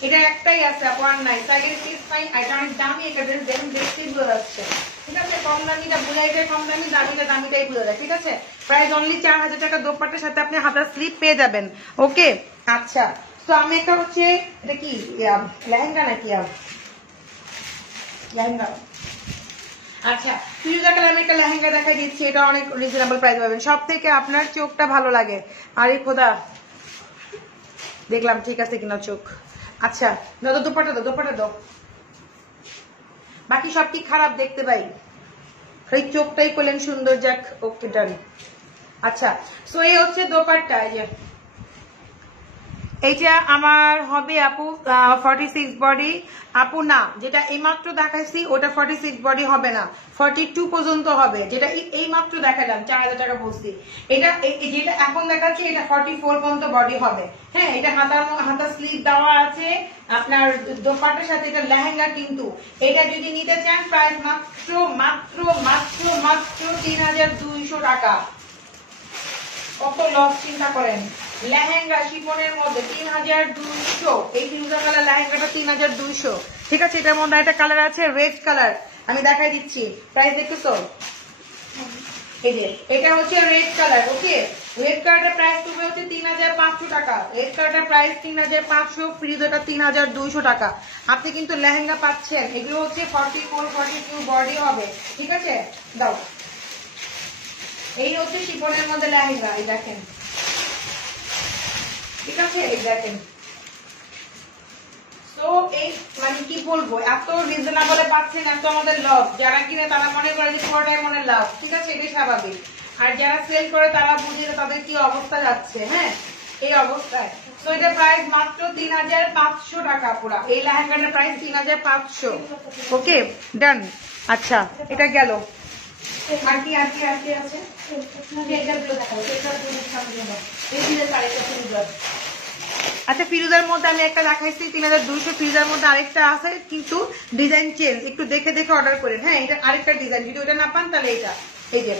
এটা একটাই আছে আপু, আর নাই, সেকেন্ড পিস নাই। এটা অনেক দামি একটা ড্রেস, দেখুন দেখতেই বোঝা যাচ্ছে, ঠিক আছে। কম দামিটা বুঝাই যায় কম দামি, দামিটাই বোঝা যায়, ঠিক আছে। প্রাইস অনলি 4000 টাকা। দোপাট্টার সাথে আপনি হাতার স্লিপ পেয়ে যাবেন। ওকে আচ্ছা, তো আমি একটা হচ্ছে এটা কি লেহেঙ্গা নাকি লেহেঙ্গা, আচ্ছা ফিরোজা কালার আমি একটা লেহেঙ্গা দেখাই দিচ্ছি। এটা অনেক রিজনেবল প্রাইস পাবেন। সব থেকে আপনার চোখটা ভালো লাগে, আরে খোদা দেখলাম ঠিক আছে কিনা চোখ। আচ্ছা দাও দোপাট্টা দাও, বাকি সব কি খারাপ দেখতে পাই, এই চোখটাই করলেন সুন্দর, যাক ওকে ডান। আচ্ছা সো এই হচ্ছে দোপাট্টা, এই যে এইটা আমার হবে আপু 46 বডি। আপু না, যেটা এইমাত্র দেখাইছি ওটা 46 বডি হবে না, 42 পর্যন্ত হবে। যেটা এই মাত্র দেখালাম 4000 টাকা বলছি, এটা যেটা এখন দেখাচ্ছি এটা 44 পর্যন্ত বডি হবে। হ্যাঁ এটা হাতা স্লিভ দেওয়া আছে আপনার দোপাট্টার সাথে। এটা লেহেঙ্গা, কিন্তু এটা যদি নিতে চান প্রাইস মাত্র 3200 টাকা। কত লস চিন্তা করেন। লেহেঙ্গা শিফনের মধ্যে 3200, এই ফিরোজা কালার লেহেঙ্গাটা 3200, ঠিক আছে। এটার মধ্যে একটা কালার আছে রেড কালার, আমি দেখাই দিচ্ছি। প্রাইস দেখতেছো, এই যে এটা হচ্ছে রেড কালার। ওকে রেড কালারটার প্রাইস তুমি হচ্ছে 3500 টাকা। রেড কালারটার প্রাইস 3500, ফিরোজাটা 3200 টাকা। আপনি কিন্তু লেহেঙ্গা পাচ্ছেন। এগুলো হচ্ছে 44 42 বডি হবে, ঠিক আছে। দাও, এই হচ্ছে শিফনের মধ্যে লেহেঙ্গা, এই দেখেন, ঠিক আছে। এই দেখেন, তো এই মানে কি বলবো, এত রিজনেবলে পাচ্ছেন, এত আমাদের লাভ। যারা কিনে তারা মনে করে যে পুরোটাই মনে লাভ, ঠিক আছে, এটাই স্বাভাবিক। আর যারা সেল করে তারা বুঝে তাদের কি অবস্থা যাচ্ছে। হ্যাঁ, এই অবস্থায় তো এটা প্রাইস মাত্র 3500 টাকা পুরা। এই লেহেঙ্গাটার প্রাইস 3500। ওকে, ডান। আচ্ছা, এটা গেল। আর কি আছে? আচ্ছা, ফিরোজার মধ্যে আমি একটা দেখাইছি 3200, ফিরোজার মধ্যে আরেকটা আছে কিন্তু ডিজাইন চেঞ্জ, একটু দেখে দেখে অর্ডার করেন। হ্যাঁ, এটা আরেকটা ডিজাইন, যদি ওটা না পান তাহলে এটা। এই যে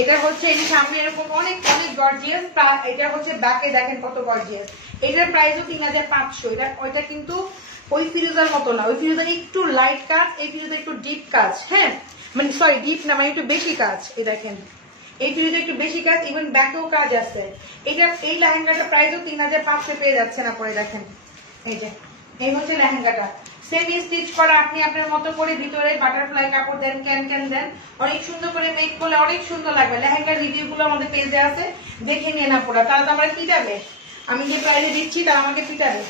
এটা হচ্ছে এই সামনে এরকম অনেক অনেক গর্জিয়াস, এটা হচ্ছে ব্যাকে দেখেন কত গর্জিয়াস। এটার প্রাইসও 3500। এটা ওইটা কিন্তু ওই ফিরোজার মতো না, ওই ফিরোজার একটু লাইট কাজ, এই ফিরোজার একটু ডিপ কাজ। হ্যাঁ, মানে সরি ডিপ না, মানে একটু বেশি কাজ। এই দেখেন এই ফিরোজে একটু বেশি কাজ, ইভেন ব্যাকেও কাজ আছে। এটা এই লেহেঙ্গাটা প্রাইসও 3500 পেয়ে যাচ্ছে না। পরে দেখেন এই যে এই হচ্ছে লেহেঙ্গাটা, সেমি স্টিচ করা। আপনি আপনার মতো করে ভিতরে বাটারফ্লাই কাপড় দেন, ক্যান দেন, অনেক সুন্দর করে মেক করলে অনেক সুন্দর লাগবে। লেহেঙ্গার রিভিউ গুলো আমাদের পেজে আছে, দেখে নিয়ে না পুরা, তাহলে তো আমরা পিটাবে। আমি যে প্রাইসে দিচ্ছি তারা আমাকে পিটাবে,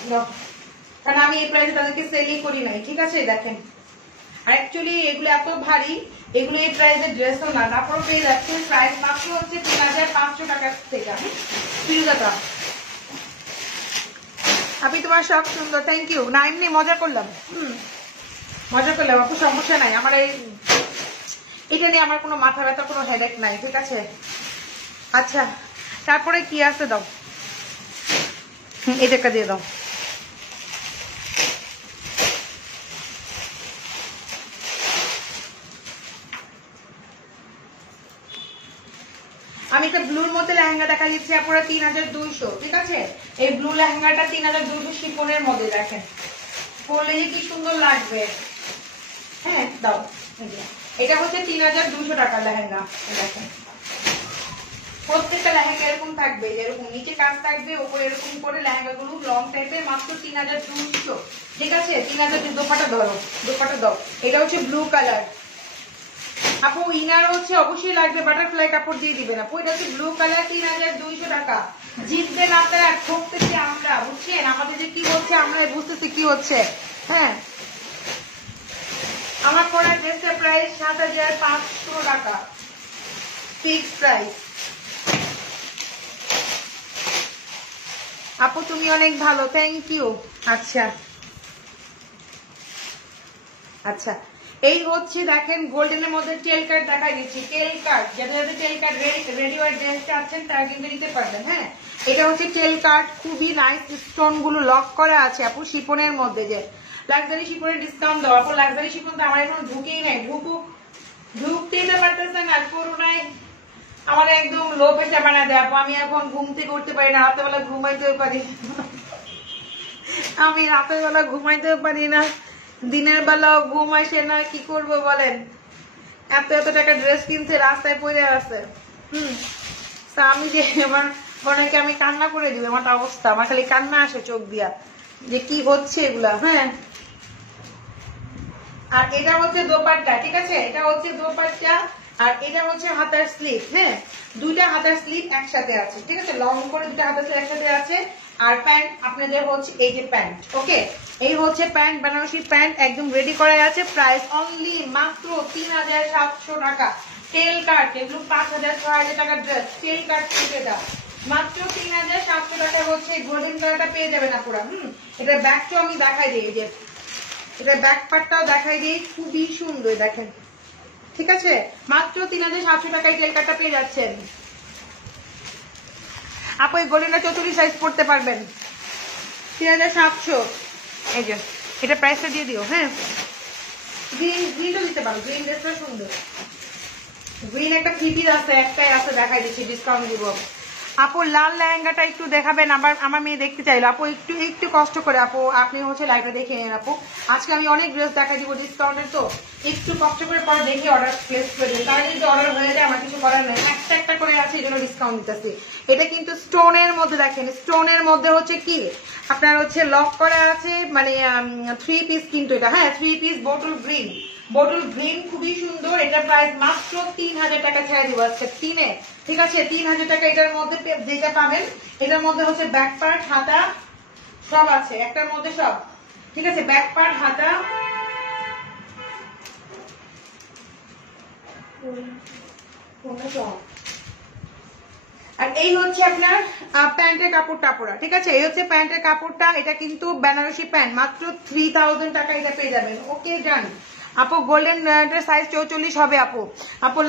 কারণ আমি এই প্রাইসে তাদেরকে সেলই করি নাই। ঠিক আছে, দেখেন। আর অ্যাকচুয়ালি এগুলো এত ভারী, এগুলো এই প্রাইসের ড্রেসও না। তারপর পেয়ে যাচ্ছেন প্রাইস মাত্র হচ্ছে 3500 টাকা থেকে। ফিরোজাটা আপনি তোমার সব সুন্দর, থ্যাংক ইউ। না এমনি মজা করলাম, মজা করলাম আপু, সমস্যা নাই। আমার এটা নিয়ে আমার কোনো মাথা ব্যথা, কোনো হেডেক নাই। ঠিক আছে, আচ্ছা তারপরে কি আছে দাও, এটাকে দিয়ে দাও। আমি একটা ব্লুর মধ্যে লেহেঙ্গা দেখা দিচ্ছি আপনারা 3200। ঠিক আছে, এই ব্লু লেহেঙ্গাটা 3200 শিফনের মধ্যে। দেখেন পরলে কি সুন্দর লাগবে। হ্যাঁ দাও, এটা হচ্ছে 3200 টাকার লেহেঙ্গা। দেখেন প্রত্যেকটা লেহেঙ্গা এরকম থাকবে, এরকম নিচে কাজ থাকবে, উপরে এরকম করে লেহেঙ্গা গুলো লং টাইপের, মাত্র 3200। ঠিক আছে, 3000। দোপাটা ধরো, দোপাটা দাও। এটা হচ্ছে ব্লু কালার। আপু ইনার হচ্ছে অবশ্যই লাগবে, বাটারফ্লাই কাপড় দিয়ে দিবেন আপু। এটা হচ্ছে ব্লু কালার, 3200 টাকা। জিতবেন আপনারা, ঠকতেছি আমরা, বুঝছেন আমাদের যে কি হচ্ছে, আমরা বুঝতেছি কি হচ্ছে। হ্যাঁ, আমার পড়া ড্রেসের প্রাইস 7500 টাকা, ফিক্স প্রাইস। আপু তুমি অনেক ভালো, থ্যাংক ইউ। আচ্ছা আচ্ছা, এই হচ্ছে দেখেন গোল্ডেনের মধ্যে টেল কাট দেখাই দিচ্ছি। টেল কাট, যাদের যাদের টেল কাট রেডি ওয়ার ড্রেসটা আছেন তারা কিন্তু নিতে পারবেন। হ্যাঁ, এটা হচ্ছে টেল কাট, খুবই নাইস, স্টোন গুলো লক করা আছে আপু শিপনের মধ্যে। যে লাক্সারি শিপনের ডিসকাউন্ট দাও আপু, লাক্সারি শিপন তো আমার এখন ঢুকেই নাই, ঢুকতেই তো পারতেছে না। করোনায় আমার একদম লো প্রেশার বানায় দেয় আপু। আমি এখন ঘুম থেকে উঠতে পারি না, রাতের বেলা ঘুমাইতেও পারি, আমি রাতের বেলা ঘুমাইতেও পারি না, দিনের বেলাও ঘুম আসে না। কি করব বলেন, এত এত টাকা ড্রেস কিনছে, রাস্তায় পড়ে আছে। আমি যে আমার অনেকে আমি কান্না করে দিবে, আমার অবস্থা, আমার খালি কান্না আসে চোখ দিয়া যে কি হচ্ছে এগুলা। হ্যাঁ, আর এটা হচ্ছে দোপাট্টা। ঠিক আছে, এটা হচ্ছে দোপাট্টা, আর এটা হচ্ছে হাতার স্লিভ। হ্যাঁ, দুইটা হাতার স্লিভ একসাথে আছে। ঠিক আছে, লং করে দুটা হাতার স্লিভ একসাথে আছে। আর প্যান্ট আপনাদের হচ্ছে এই যে প্যান্ট। ওকে, এই হচ্ছে প্যান্ট, বেনারসি প্যান্ট একদম রেডি করা আছে। প্রাইস অনলি মাত্র 3700 টাকা। টেল কাট, এগুলো 5000-6000 টাকার ড্রেস, টেল কাট এটা মাত্র 3700 টাকা হচ্ছে। গোল্ডেন কালারটা পেয়ে যাবেন আপুরা। এটা ব্যাগটাও আমি দেখাই দিই, যে এটা ব্যাক পার্টটাও দেখাই দিই, খুবই সুন্দর দেখেন। ঠিক আছে, মাত্র 3700 টাকায় টেল কাটটা পেয়ে যাচ্ছেন আপু। এই গোল্ডেনটা 34 সাইজ পড়তে পারবেন, 3700। এই যে এটা প্রাইসটা দিয়ে দিও। হ্যাঁ, গ্রিনও দিতে পারো, গ্রিন ড্রেসটা সুন্দর। গ্রিন একটা 3 পিস আছে, একটাই আছে, দেখাই দিচ্ছি, ডিসকাউন্ট দিব আপু। লাল লেহেঙ্গাটা একটু দেখাবেন, আবার আমার মেয়ে দেখতে চাইলো আপু। একটু একটু কষ্ট করে আপু, আপনি হচ্ছে লাইভে দেখে নেন আপু। আজকে আমি অনেক ড্রেস দেখাই দিব ডিসকাউন্টের, তো একটু কষ্ট করে পরে দেখে অর্ডার প্লেস করে দিন। তার যদি অর্ডার হয়ে যায় আমার কিছু করার নেই, একটা একটা করে আছে, এই জন্য ডিসকাউন্ট দিতেছি। এটা কিন্তু স্টোনের মধ্যে, দেখেন স্টোনের মধ্যে হচ্ছে কি আপনার হচ্ছে লক করা আছে, মানে 3 পিস কিন্তু এটা। হ্যাঁ, 3 piece bottle green, bottle green খুবই সুন্দর। এটা প্রাইস মাত্র 3000 টাকা ছেড়ে দিব আজকে 3-এ। ঠিক আছে, 3000 টাকা এটার মধ্যে যেটা পাবেন। এটার মধ্যে হচ্ছে ব্যাক পার্ট, হাতা সব আছে একটার মধ্যে সব। ঠিক আছে, ব্যাক পার্ট, হাতা, আর এই হচ্ছে আপনার প্যান্টের কাপড়টা পরা, ঠিক আছে? এই হচ্ছে প্যান্টের কাপড়টা, এটা কিন্তু বেনারসি প্যান্ট, মাত্র 3000 টাকা এটা পেয়ে যাবেন। ওকে ডান আপু, গোল্ডেন সাইজ 44 হবে আপু। আপু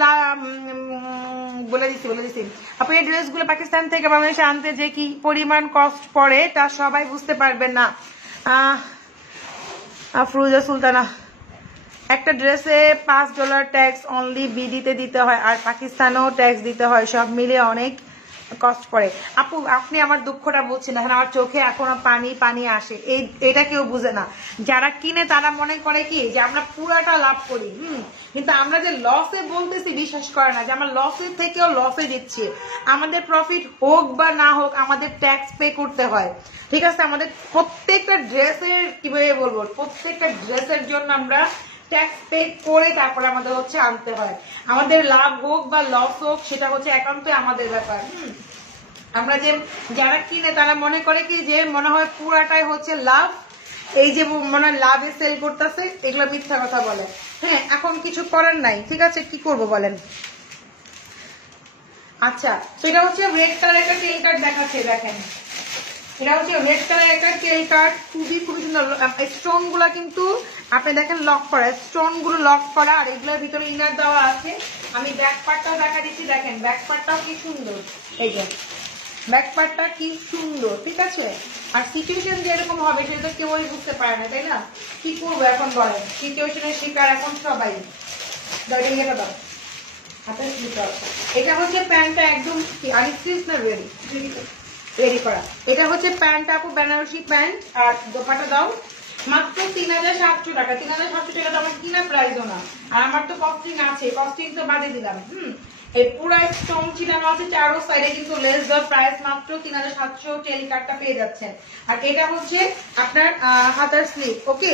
বলে দিচ্ছি আপু, এই ড্রেসগুলো পাকিস্তান থেকে বাংলাদেশে আনতে যে কি পরিমাণ কস্ট পড়ে তা সবাই বুঝতে পারবেন না। আফরুজা সুলতানা, একটা ড্রেসে $5 ট্যাক্স অনলি বিডিতে দিতে হয়, আর পাকিস্তানেও ট্যাক্স দিতে হয়, সব মিলে অনেক কষ্ট পড়ে। আপু আপনি আমার দুঃখটা বুঝছেন, এখন আমার চোখে এখনো পানি আসে। এটা কেউ বুঝে না, যারা কিনে তারা মনে করে কি যে আমরা পুরাটা লাভ করি, কিন্তু আমরা যে লসে বলতেছি বিশ্বাস করে না যে আমরা লসের থেকেও লসে দিচ্ছি। আমাদের প্রফিট হোক বা না হোক আমাদের ট্যাক্স পে করতে হয়, ঠিক আছে? আমাদের প্রত্যেকটা ড্রেসের কিভাবে বলবো, প্রত্যেকটা ড্রেসের জন্য আমরা ট্যাক্স পে করে তারপরে আমাদের হচ্ছে আনতে হয়। আমাদের লাভ হোক বা লস হোক সেটা হচ্ছে একান্তই আমাদের ব্যাপার। আমরা যে যারা কিনে তারা মনে করে কি যে মনে হয় পুরাটাই হচ্ছে লাভ, এই যে মনে হয় লাভে সেল করতেছে, এগুলো মিথ্যা কথা বলে। হ্যাঁ, এখন কিছু করার নাই, ঠিক আছে? কি করব বলেন? আচ্ছা, তো এটা হচ্ছে রেড কালার একটা টেল কার্ড দেখাচ্ছে, দেখেন এটা হচ্ছে রেড কালার একটা টেল কার্ড, খুবই সুন্দর। স্টোন গুলা কিন্তু আপনি দেখেন লক করা, স্টোন গুলো লক করা, আর এগুলোর ভিতরে ইনার দেওয়া আছে। আমি ব্যাক পার্টটাও দেখা দিচ্ছি, দেখেন ব্যাক পার্টটাও কি সুন্দর, এই যে ব্যাক পার্টটা কি সুন্দর, ঠিক আছে? আর সিচুয়েশন যেরকম হবে সেটা তো কেউই বুঝতে পারে না, তাই না? কি করবো এখন বলেন, সিচুয়েশনের শিকার এখন সবাই। এটা দাও, এটা হচ্ছে প্যান্টটা একদম আনস্টিচ না রেডি করা। এটা হচ্ছে প্যান্ট আপু, বেনারসি প্যান্ট, আর দোপাটা দাও মাত্র 3700 টাকা। 3700 টাকা তো আমার কিনা প্রাইসও না, আর আমার তো কস্টিং আছে, কস্টিং তো বাদে দিলাম। এই পুরো স্টোন ছিলানো আছে চারো সাইডে, কিন্তু লেস দেওয়ার প্রাইস মাত্র 3700 টেল কার্ডটা পেয়ে যাচ্ছেন। আর এটা হচ্ছে আপনার হাতার স্লিভ। ওকে,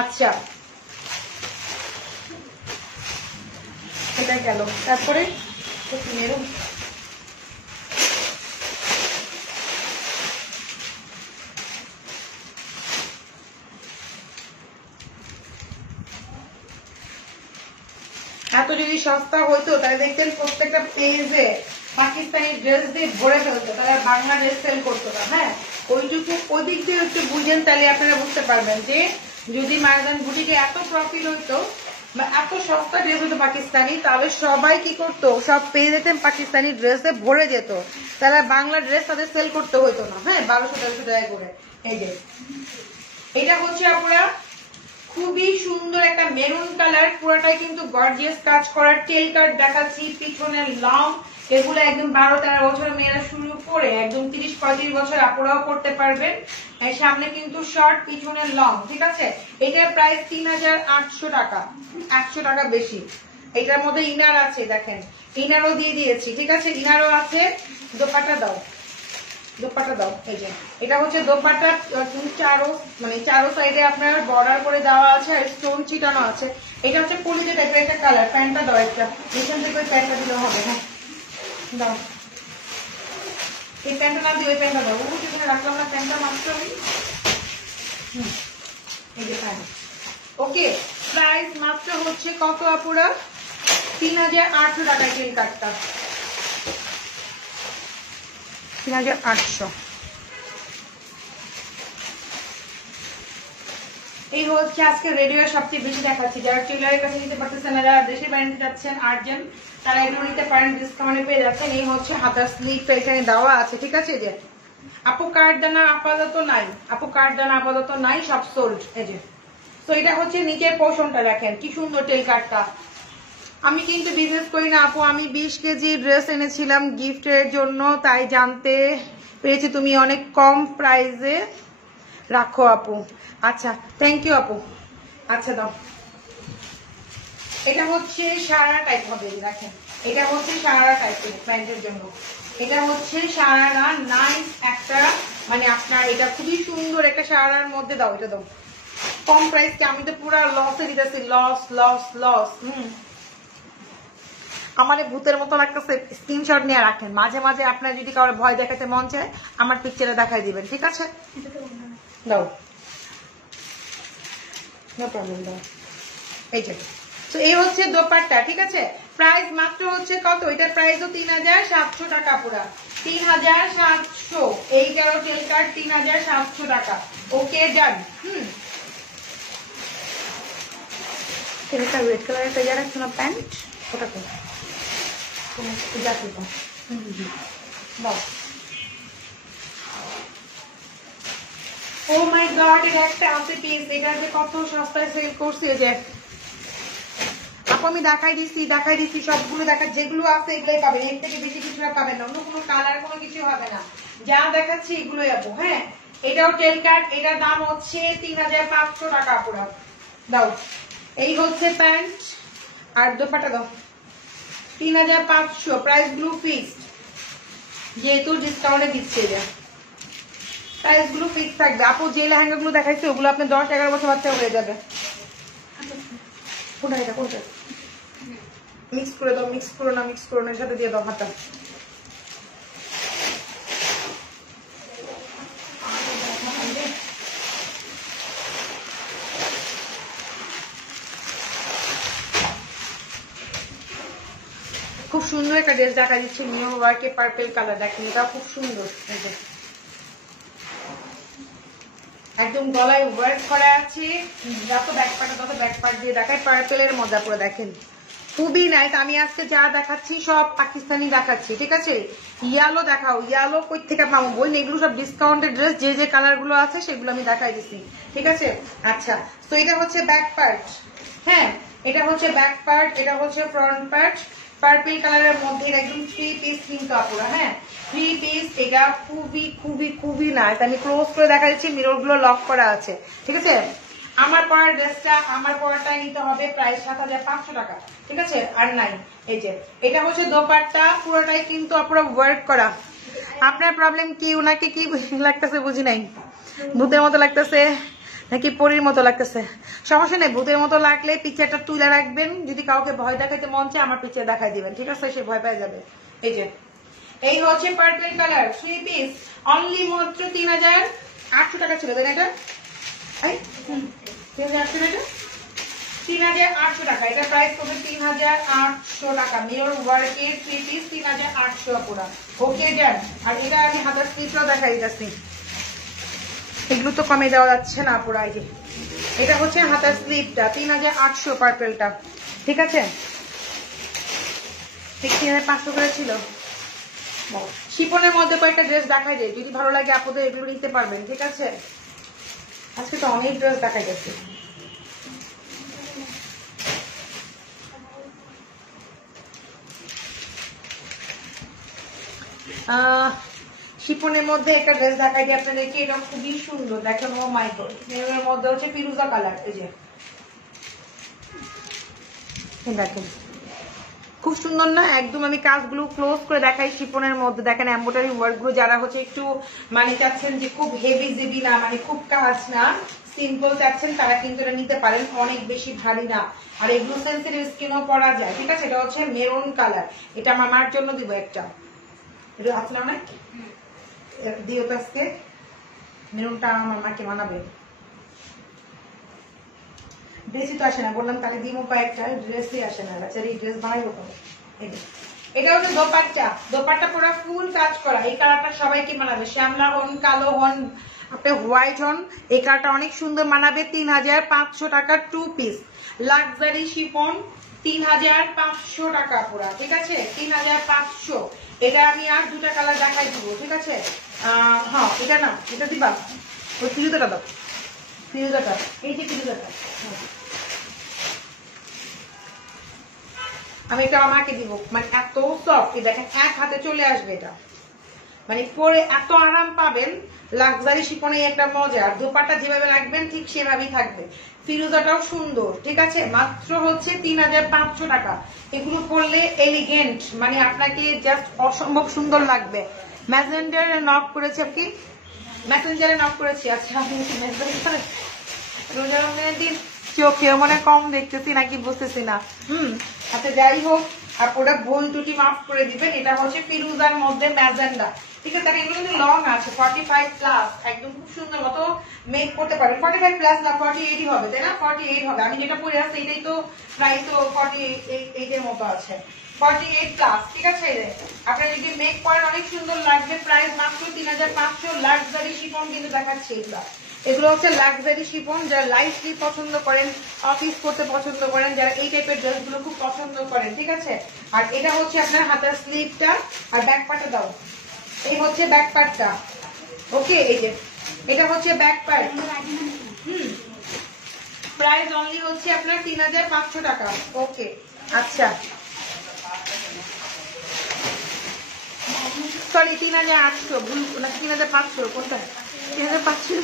আচ্ছা এটা গেল। তারপরে এত যদি সস্তা হইতো তাহলে দেখতেন প্রত্যেকটা পেজে পাকিস্তানি ড্রেস দিয়ে ভরে ফেলতো, তাহলে বাংলা ড্রেস সেল করতো না। হ্যাঁ, ওইটুকু ওই দিক দিয়ে একটু বুঝেন, তাহলে আপনারা বুঝতে পারবেন যে যদি মারাদান বুটিকে এত প্রফিট হইতো বা এত সস্তা ড্রেস হতো পাকিস্তানি, তাহলে সবাই কি করতো, সব পেয়ে যেতেন পাকিস্তানি ড্রেসে ভরে যেত, তাহলে বাংলা ড্রেস তাদের সেল করতে হইতো না। হ্যাঁ, 1200-1300 টাকা করে। এই যে এটা হচ্ছে আপনারা খুবই সুন্দর একটা মেরুন কালার, পুরোটাই কিন্তু গর্জিয়াস কাজ করার টেল কার্ড দেখাচ্ছি, পিছনের লং, এগুলো একদম 12-13 বছরের মেয়েরা শুরু করে একদম 30-35 বছর আপুরাও করতে পারবেন। সামনে কিন্তু শর্ট, পিছনের লং, ঠিক আছে? এটার প্রাইস 3800 টাকা, 100 টাকা বেশি। এটার মধ্যে ইনার আছে, দেখেন ইনারও দিয়ে দিয়েছি, ঠিক আছে? ইনারও আছে। দোপাট্টা দাও, দোপাট্টা দাও। এই যে এটা হচ্ছে দোপাট্টা, চারো সাইডে আপনার বর্ডার করে দেওয়া আছে আর স্টোন ছিটানো আছে। এটা হচ্ছে কলিজা টাইপের একটা কালার। প্যান্টটা দাও, একটা নিচন থেকে প্যান্টটা দিলেও হবে। হ্যাঁ দাও, এই প্যান্টটা না দিয়ে ওই প্যান্টটা দাও। যেখানে রাখলাম না প্যান্টটা মাত্র আমি। এই যে প্যান্ট। ওকে, প্রাইস মাত্র হচ্ছে কত আপুরা? 3800 টাকা টেল কার্ডটা, 3800। এই হচ্ছে আজকে রেডিও সবচেয়ে বেশি দেখাচ্ছি। যারা টেলারের কাছে নিতে পারতেছেন না, যারা দেশের বাইরে যাচ্ছেন আর্জেন্ট, তারা এগুলো নিতে পারেন, ডিসকাউন্টে পেয়ে যাচ্ছেন। এই হচ্ছে হাতার স্লিভটা এখানে দেওয়া আছে, ঠিক আছে? যে আপু কার্ড দানা আপাতত নাই, আপু কার্ড দানা আপাতত নাই, সব সোল্ড। এই যে তো এটা হচ্ছে নিচের পোর্শনটা, দেখেন কি সুন্দর টেল কার্ডটা। আমি কিন্তু বিজনেস করি না আপু, আমি 20 কেজি ড্রেস এনেছিলাম গিফটের জন্য, তাই জানতে পেরেছি তুমি অনেক কম প্রাইসে রাখো আপু। আচ্ছা, থ্যাংক ইউ আপু। আচ্ছা দাও, এটা হচ্ছে সারা টাইপ হবে, দেখেন এটা হচ্ছে সারা টাইপের প্যান্টের জন্য। এটা হচ্ছে সারারা নাইস একটা, মানে আপনার এটা খুবই সুন্দর একটা সারার মধ্যে দাও। এটা দাও কম প্রাইস কে, আমি তো পুরো লসে দিতেছি, লস লস লস। আমার ভূতের মতো লাগতেছে। স্ক্রিনশট নিয়ে রাখেন, মাঝে মাঝে আপনার যদি কারো ভয় দেখাতে মন চায় আমার পিকচারে দেখাই দিবেন, ঠিক আছে? দাও, নো প্রবলেম, দাও। এই যে তো এই হচ্ছে দোপাট্টা, ঠিক আছে? প্রাইস মাত্র হচ্ছে কত, এটার প্রাইসও 3700 টাকা পুরা, 3700। এইটারও টেল কার্ড 3700 টাকা। ওকে ডান। এটা রেড কালারের একটা ইয়ে রাখছো না প্যান্ট, ওটা তো ও মাই গড, এটা একটা আছে পিস, এটা যে কত সস্তায় সেল করছে। যে আপু আমি দেখাই দিচ্ছি সবগুলো দেখা, যেগুলো আছে এগুলোই পাবেন, এর থেকে বেশি কিছু পাবেন না, অন্য কোনো কালার কোনো কিছু হবে না, যা দেখাচ্ছি এগুলোই আপু। হ্যাঁ, এটাও টেল কার্ড, এটার দাম হচ্ছে 3500 টাকা পুরো। দাও, এই হচ্ছে প্যান্ট আর দোপাট্টা দাও 3500, প্রাইস গুলো ফিক্সড, যেহেতু ডিসকাউন্টে দিচ্ছে এটা, প্রাইস গুলো ফিক্স থাকবে। আপু যে লেহেঙ্গা গুলো দেখাইছে ওগুলো আপনি 10-11 বছর বাচ্চা হয়ে যাবে। কোনটা এটা, কোনটা মিক্স করে দাও, মিক্স করো না, মিক্স করো না, এর সাথে দিয়ে দাও হাতা। খুব সুন্দর একটা ড্রেস দেখা দিচ্ছে, নিউ ওয়ার্কে পার্পল কালার, দেখেন এটা খুব সুন্দর, একদম গলায় ওয়ার্ক করা আছে, যত ব্যাক পার্ট তত ব্যাক পার্ট দিয়ে দেখায়, পার্পলের মজা করে দেখেন, খুবই নাইস। আমি আজকে যা দেখাচ্ছি সব পাকিস্তানি দেখাচ্ছি, ঠিক আছে। ইয়ালো দেখাও, ইয়ালো কই থেকে পাবো বই, এগুলো সব ডিসকাউন্টেড ড্রেস, যে যে কালার গুলো আছে সেগুলো আমি দেখাই দিচ্ছি, ঠিক আছে। আচ্ছা, তো এটা হচ্ছে ব্যাক পার্ট, হ্যাঁ এটা হচ্ছে ব্যাক পার্ট, এটা হচ্ছে ফ্রন্ট পার্ট, পার্পল কালারের মধ্যে একদম 3 পিস কিন্তু আপুরা, হ্যাঁ 3 পিস। এটা খুবই খুবই খুবই নাইস, আমি ক্লোজ করে দেখা যাচ্ছি, মিরর গুলো লক করা আছে, ঠিক আছে। আমার পরার ড্রেসটা, আমার পরাটাই নিতে হবে প্রায় 7500 টাকা, ঠিক আছে। আর নাই, এই যে এটা হচ্ছে দোপাট্টা, পুরোটাই কিন্তু আপুরা ওয়ার্ক করা। আপনার প্রবলেম কি, উনাকে কি লাগতেছে বুঝি নাই, ভূতের মতো লাগতেছে নাকি পরীর মতো লাগতেছে? সমস্যা নেই, ভূতের মতো লাগলে পিকচারটা তুলে রাখবেন, যদি কাউকে ভয় দেখাইতে মন চায় আমার পিকচার দেখাই দিবেন, ঠিক আছে, সে ভয় পেয়ে যাবে। এই যে এই হচ্ছে পার্পল কালার 3 পিস, অনলি মাত্র 3800 টাকা ছিল, দেন এটা 3800 টাকা, এটা প্রাইস হবে 3800 টাকা, মিরর ওয়ার্কের 3 পিস 3800 পুরা। ওকে ডান। আর এটা আমি হাতের স্লিপটাও দেখাই দিচ্ছি, এগুলো তো কমে দেওয়া যাচ্ছে না পুরা। এই যে এটা হচ্ছে হাতের স্লিপটা 3800 পার্পলটা, ঠিক আছে, 3500 করে ছিল। শিপনের মধ্যে কয়েকটা ড্রেস দেখাই যায়, যদি ভালো লাগে আপনাদের এগুলো নিতে পারবেন, ঠিক আছে। আজকে তো অনেক ড্রেস দেখাই যাচ্ছে। শিপনের মধ্যে একটা ড্রেস দেখাই দিই আপনাদেরকে, এটা খুবই সুন্দর, দেখেন ও মাই গড, এর মধ্যে হচ্ছে ফিরোজা কালার, এই যে দেখেন খুব সুন্দর না একদম। আমি কাজগুলো ক্লোজ করে দেখাই, শিপনের মধ্যে দেখেন এমব্রয়ডারি ওয়ার্ক গুলো, যারা হচ্ছে একটু মানে চাচ্ছেন যে খুব হেভি জেবি না, মানে খুব কাজ না, সিম্পল চাচ্ছেন, তারা কিন্তু এটা নিতে পারেন, অনেক বেশি ভারী না, আর এগুলো সেন্সিটিভ স্কিনও পরা যায়, ঠিক আছে। এটা হচ্ছে মেরুন কালার, এটা মামার জন্য দিব একটা, এটা আসলে অনেক দিও তো আজকে, মেরুনটা আমার মামাকে মানাবে, ড্রেসই তো আসে না, বললাম তাহলে দিব কয়েকটা, ড্রেসই আসে না, বাচ্চার এই ড্রেস বানাইবো কবে। এটা হচ্ছে দোপাট্টা, দোপাট্টা পুরো ফুল কাজ করা, এই কালারটা সবাইকে মানাবে, শ্যামলা হন, কালো হন, আপনার হোয়াইট হন, এই কালারটা অনেক সুন্দর মানাবে। 3500 টাকা 2 পিস, লাক্সারি শিফন 3500 টাকা পুরা, ঠিক আছে, 3500। এটা আমি আর দুটা কালার দেখাই দিব, ঠিক আছে। হ্যাঁ এটা না, এটা দিবা, ওই ফিরোজাটা দাও, ফিরোজাটা, এই যে ফিরোজাটা আমি এটা আমাকে দিব, মানে এত সফট, দেখেন এক হাতে চলে আসবে, এটা মানে পরে এত আরাম পাবেন, লাক্সারি শিফনে একটা মজা, আর দোপাট্টা যেভাবে রাখবেন ঠিক সেভাবেই থাকবে। ফিরোজাটাও সুন্দর, ঠিক আছে, মাত্র হচ্ছে 3500 টাকা। এগুলো পরলে এলিগেন্ট, মানে আপনাকে জাস্ট অসম্ভব সুন্দর লাগবে। ম্যাজেন্ডারে নক করেছে কি, মেসেঞ্জারে নক করেছি, আচ্ছা রোজার দিন চোখেও মনে কম দেখতেছি নাকি বুঝতেছি না। আচ্ছা যাই হোক, আপনারা ভুল টুটি মাফ করে দিবেন। এটা হচ্ছে ফিরোজার মধ্যে ম্যাজেন্ডা, ঠিক আছে। এগুলো কিন্তু লং আছে, 45 প্লাস, একদম খুব সুন্দর মতো মেক করতে পারবেন। 45 প্লাস না 48 হবে, তাই না? 48 হবে। আমি যেটা পরে আসছি এটাই তো প্রায় তো 48 এর মতো আছে, 48 প্লাস, ঠিক আছে। আপনারা যদি মেক করেন অনেক সুন্দর লাগবে। প্রাইস মাত্র 3500। লাক্সারি শিফন কিন্তু দেখাচ্ছি এগুলা। এগুলো হচ্ছে লাক্সারি শিফন, যারা লাইট স্লিপ পছন্দ করেন, অফিস করতে পছন্দ করেন, যারা এই টাইপের ড্রেসগুলো খুব পছন্দ করেন, ঠিক আছে। আর এটা হচ্ছে আপনার হাতার স্লিভটা আর ব্যাক পার্টটা দাও। এই হচ্ছে ব্যাক পার্টটা, ওকে। এই যে এটা হচ্ছে ব্যাক পার্ট। প্রাইস অনলি হচ্ছে আপনার 3500 টাকা, ওকে। আচ্ছা সরি 3800, ভুল না, 3500 কোনটা? 3500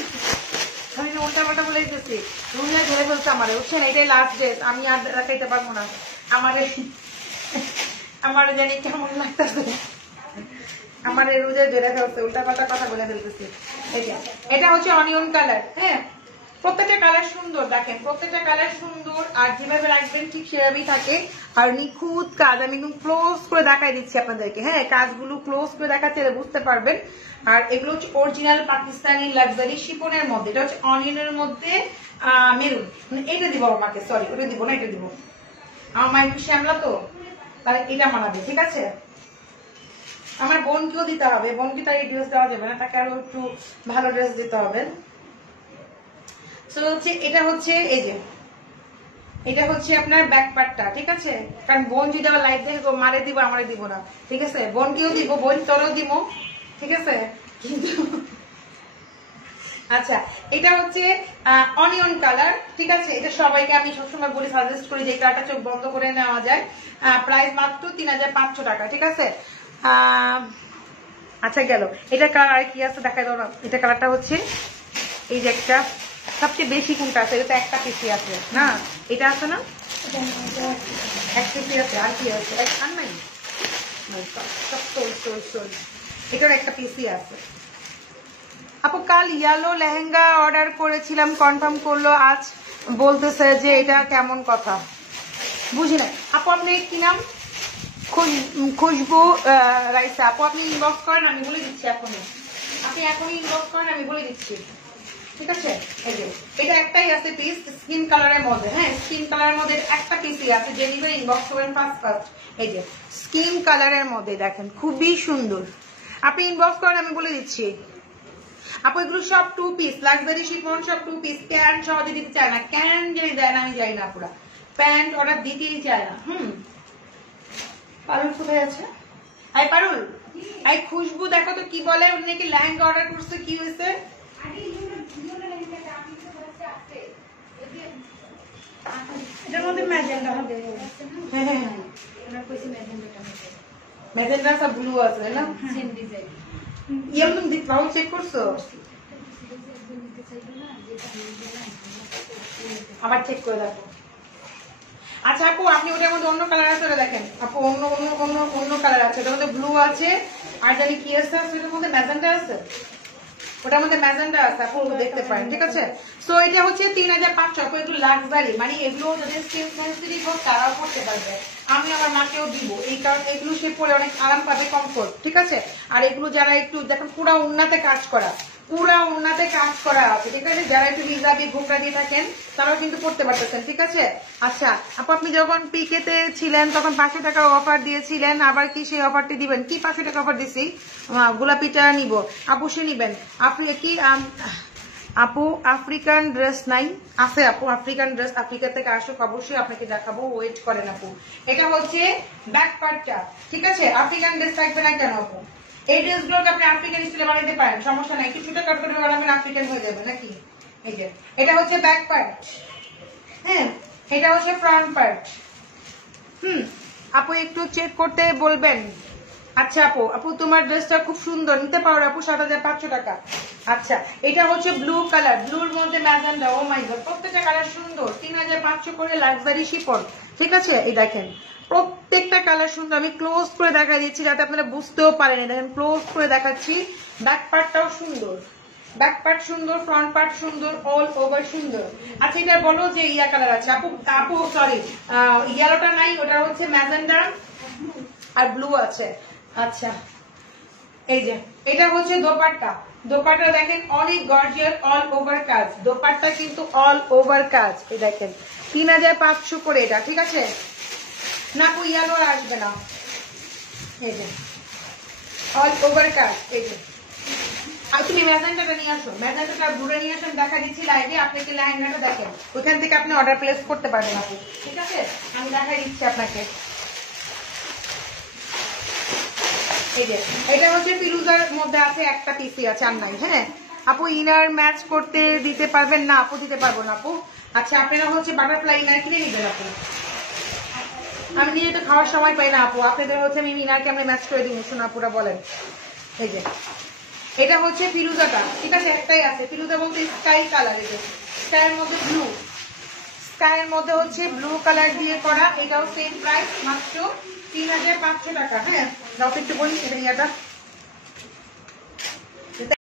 আমি উল্টা পাল্টা বলে দিতেছি। রুমে ধরে ফেলছে আমারে, বুঝছেন? এটাই লাস্ট ডেট, আমি আর রাখাইতে পারবো না। আমারে জানি কেমন লাগতেছে, আমার রোজে ধরে ফেলছে, উল্টা পাল্টা কথা বলে ফেলতেছি। এটা হচ্ছে অনিয়ন কালার, হ্যাঁ। প্রত্যেকটা কালার সুন্দর, দেখেন প্রত্যেকটা কালার সুন্দর, আর যেভাবে রাখবেন ঠিক সেভাবেই থাকে। আর নিখুঁত কাজ, আমি একদম ক্লোজ করে দেখাই দিচ্ছি আপনাদেরকে, হ্যাঁ। কাজগুলো ক্লোজ করে দেখাতে বুঝতে পারবেন। আর এগুলো হচ্ছে অরিজিনাল পাকিস্তানি লাক্সারি শিফনের মধ্যে। এটা হচ্ছে অনিয়নের মধ্যে মেরুন। এটা দিব আমাকে, সরি ওটা দিব না, এটা দিব। আমার মা একটু শ্যামলা তো, তাহলে এটা মানাবে, ঠিক আছে। আমার বোনকেও দিতে হবে, বোনকে তার এই ড্রেস দেওয়া যাবে না, তাকে আরো একটু ভালো ড্রেস দিতে হবে। তো হচ্ছে এটা হচ্ছে এই যে এটা হচ্ছে আপনার ব্যাক পার্টটা, ঠিক আছে। কারণ বোন যদি আবার লাইট দেখে মারে দিব, আমারে দিব না, ঠিক আছে। বোনকেও দিব, বোন তোরও দিব, ঠিক আছে। কিন্তু আচ্ছা এটা হচ্ছে অনিয়ন কালার, ঠিক আছে। এটা সবাইকে আমি সবসময় বলি, সাজেস্ট করি যে কালারটা চোখ বন্ধ করে নেওয়া যায়। প্রাইস মাত্র 3500 টাকা, ঠিক আছে। আচ্ছা গেল। এটা কালার কি আছে দেখাই দাও না। এটা কালারটা হচ্ছে এই যে একটা, সবচেয়ে বেশি কোনটা আছে? এটা একটা পিসি আছে না, এটা আছে না, এক পিসি আছে। আর কি আছে? আর নাই, এটার একটা পিসি আছে। আপু কাল ইয়েলো লেহেঙ্গা অর্ডার করেছিলাম, কনফার্ম করলো আজ, বলতেছে যে এটা কেমন কথা বুঝি না। আপু আপনি কি নাম? খুশবু রাইসা। আপু আপনি ইনবক্স করেন, আমি বলে দিচ্ছি এখনই। আপনি এখনই ইনবক্স করেন, আমি বলে দিচ্ছি, ঠিক আছে। এই যে এটা একটাই আছে পিস স্কিন কালারের মধ্যে, হ্যাঁ। স্কিন কালারের মধ্যে একটা পিসই আছে, যে নিবে ইনবক্স করবেন ফার্স্ট। এই যে স্কিন কালারের মধ্যে দেখেন, খুবই সুন্দর। আপনি ইনবক্স করেন, আমি বলে দিচ্ছি। আপু এগুলো সব 2 পিস লাক্সারি শিফন, সব 2 পিস। প্যান্ট সহজে দিতে চায় না, ক্যান যদি দেয় না আমি যাই না, পুরা প্যান্ট অর্ডার দিতেই চায় না। পারুল কোথায় আছে? আই পারুল, আই খুশবু দেখো তো কি বলে। উনি নাকি লেহেঙ্গা অর্ডার করছে, কি হয়েছে? এটার মধ্যে ম্যাজেন্ডা হবে, হ্যাঁ হ্যাঁ হ্যাঁ, ম্যাজেন্ডা সব ব্লু আছে না, সেম ডিজাইন। ইয়ে তুমি ভালো চেক করছো? আবার চেক করে দেখো। আচ্ছা আপু আপনি ওটার মধ্যে অন্য কালার আছে, দেখেন আপু অন্য অন্য অন্য অন্য কালার আছে। ওটার মধ্যে ব্লু আছে, আর জানি কি আছে, ওটার মধ্যে ম্যাজেন্ডা আছে, ওটার মধ্যে ম্যাজেন্ডা আছে, আপু দেখতে পারেন, ঠিক আছে। সো এটা হচ্ছে 3500। আপু এগুলো লাক্সারি, মানে এগুলো যাদের স্কিন সেন্সিটিভ হোক তারাও পড়তে পারবে। আমি আমার মাকেও দিব, এই কারণ এগুলো সে পরে অনেক আরাম পাবে, কমফোর্ট, ঠিক আছে। আর এগুলো যারা একটু দেখেন পুরা উন্নাতে কাজ করা, পুরা উন্নাতে কাজ করা আছে, ঠিক আছে। যারা একটু হিজাবি ঘোমটা দিয়ে থাকেন তারাও কিন্তু পড়তে পারতেছেন, ঠিক আছে। আচ্ছা আপু আপনি যখন পিকেতে ছিলেন তখন 500 টাকা অফার দিয়েছিলেন, আবার কি সেই অফারটি দিবেন? কি 500 টাকা অফার দিছি? গোলাপিটা নিব, আপু সে নিবেন। আপনি কি আপু আফ্রিকান ড্রেস নাই? আছে আপু আফ্রিকান ড্রেস, আফ্রিকা থেকে আসুক অবশ্যই আপনাকে দেখাবো, ওয়েট করেন আপু। এটা হচ্ছে ব্যাক পার্টটা, ঠিক আছে। আফ্রিকান ড্রেস থাকবে না কেন আপু? এই ড্রেসগুলোকে আপনি আফ্রিকান স্টাইলে বানাইতে পারেন, সমস্যা নাই। কিছুটা কাট করে বানাবেন, আফ্রিকান হয়ে যাবে নাকি। এই যে এটা হচ্ছে ব্যাক পার্ট, হ্যাঁ। এটা হচ্ছে ফ্রন্ট পার্ট। আপু একটু চেক করতে বলবেন। আচ্ছা আপু আপু তোমার ড্রেসটা খুব সুন্দর, নিতে পারো আপু, 7500 টাকা। আচ্ছা এটা হচ্ছে ব্লু কালার, ব্লুর মধ্যে ম্যাজেন্ডা। ও মাই গড, প্রত্যেকটা কালার সুন্দর। 3500 করে লাক্সারি শিফন, ঠিক আছে। এই দেখেন প্রত্যেকটা কালার সুন্দর। আমি ক্লোজ করে দেখা দিচ্ছি যাতে আপনারা বুঝতেও পারেন। দেখেন ক্লোজ করে দেখাচ্ছি, ব্যাক পার্টটাও সুন্দর, ব্যাক পার্ট সুন্দর, ফ্রন্ট পার্ট সুন্দর, অল ওভার সুন্দর। আচ্ছা এটা বলো যে ইয়া কালার আছে আপু, আপু সরি ইয়েলোটা নাই, ওটা হচ্ছে ম্যাজেন্ডা আর ব্লু আছে। আচ্ছা এই যে এটা হচ্ছে দোপাট্টা, দোপাট্টা দেখেন অনেক গর্জিয়াস, অল ওভার কাজ, দোপাট্টা কিন্তু অল ওভার কাজ। এই দেখেন 3500 করে এটা, ঠিক আছে না আপু, ইয়েলো আর আসবে না। এই যে অল ওভার কাজ। এই যে আর তুমি ম্যাজেন্টাটা নিয়ে আসো, ম্যাজেন্টাটা ঘুরে নিয়ে আসেন, দেখা দিচ্ছি লাইভে, আপনাকে লেহেঙ্গাটা দেখেন, ওইখান থেকে আপনি অর্ডার প্লেস করতে পারবেন আপু, ঠিক আছে আমি দেখাই দিচ্ছি আপনাকে। এই যে এটা হচ্ছে ফিরোজার মধ্যে আছে, একটা পিসি আছে আর নাই। হ্যাঁ আপু ইনার ম্যাচ করতে দিতে পারবেন না আপু? দিতে পারবো না আপু। আচ্ছা আপনারা হচ্ছে বাটারফ্লাই ইনার কিনে নিবেন আপু, আমি নিজে তো খাওয়ার সময় পাই না আপু, আপনাদের হচ্ছে আমি ইনারকে আমরা ম্যাচ করে দিব, শোনা আপুরা বলেন। এই যে এটা হচ্ছে ফিরোজাটা, ঠিক আছে একটাই আছে, ফিরোজা বলতে স্কাই কালার, এই যে স্কাইয়ের মধ্যে ব্লু, স্কাইয়ের মধ্যে হচ্ছে ব্লু কালার দিয়ে করা, এটাও সেম প্রাইস মাত্র 3500 টাকা। হ্যাঁ দাও একটু বলি এটা ইয়াটা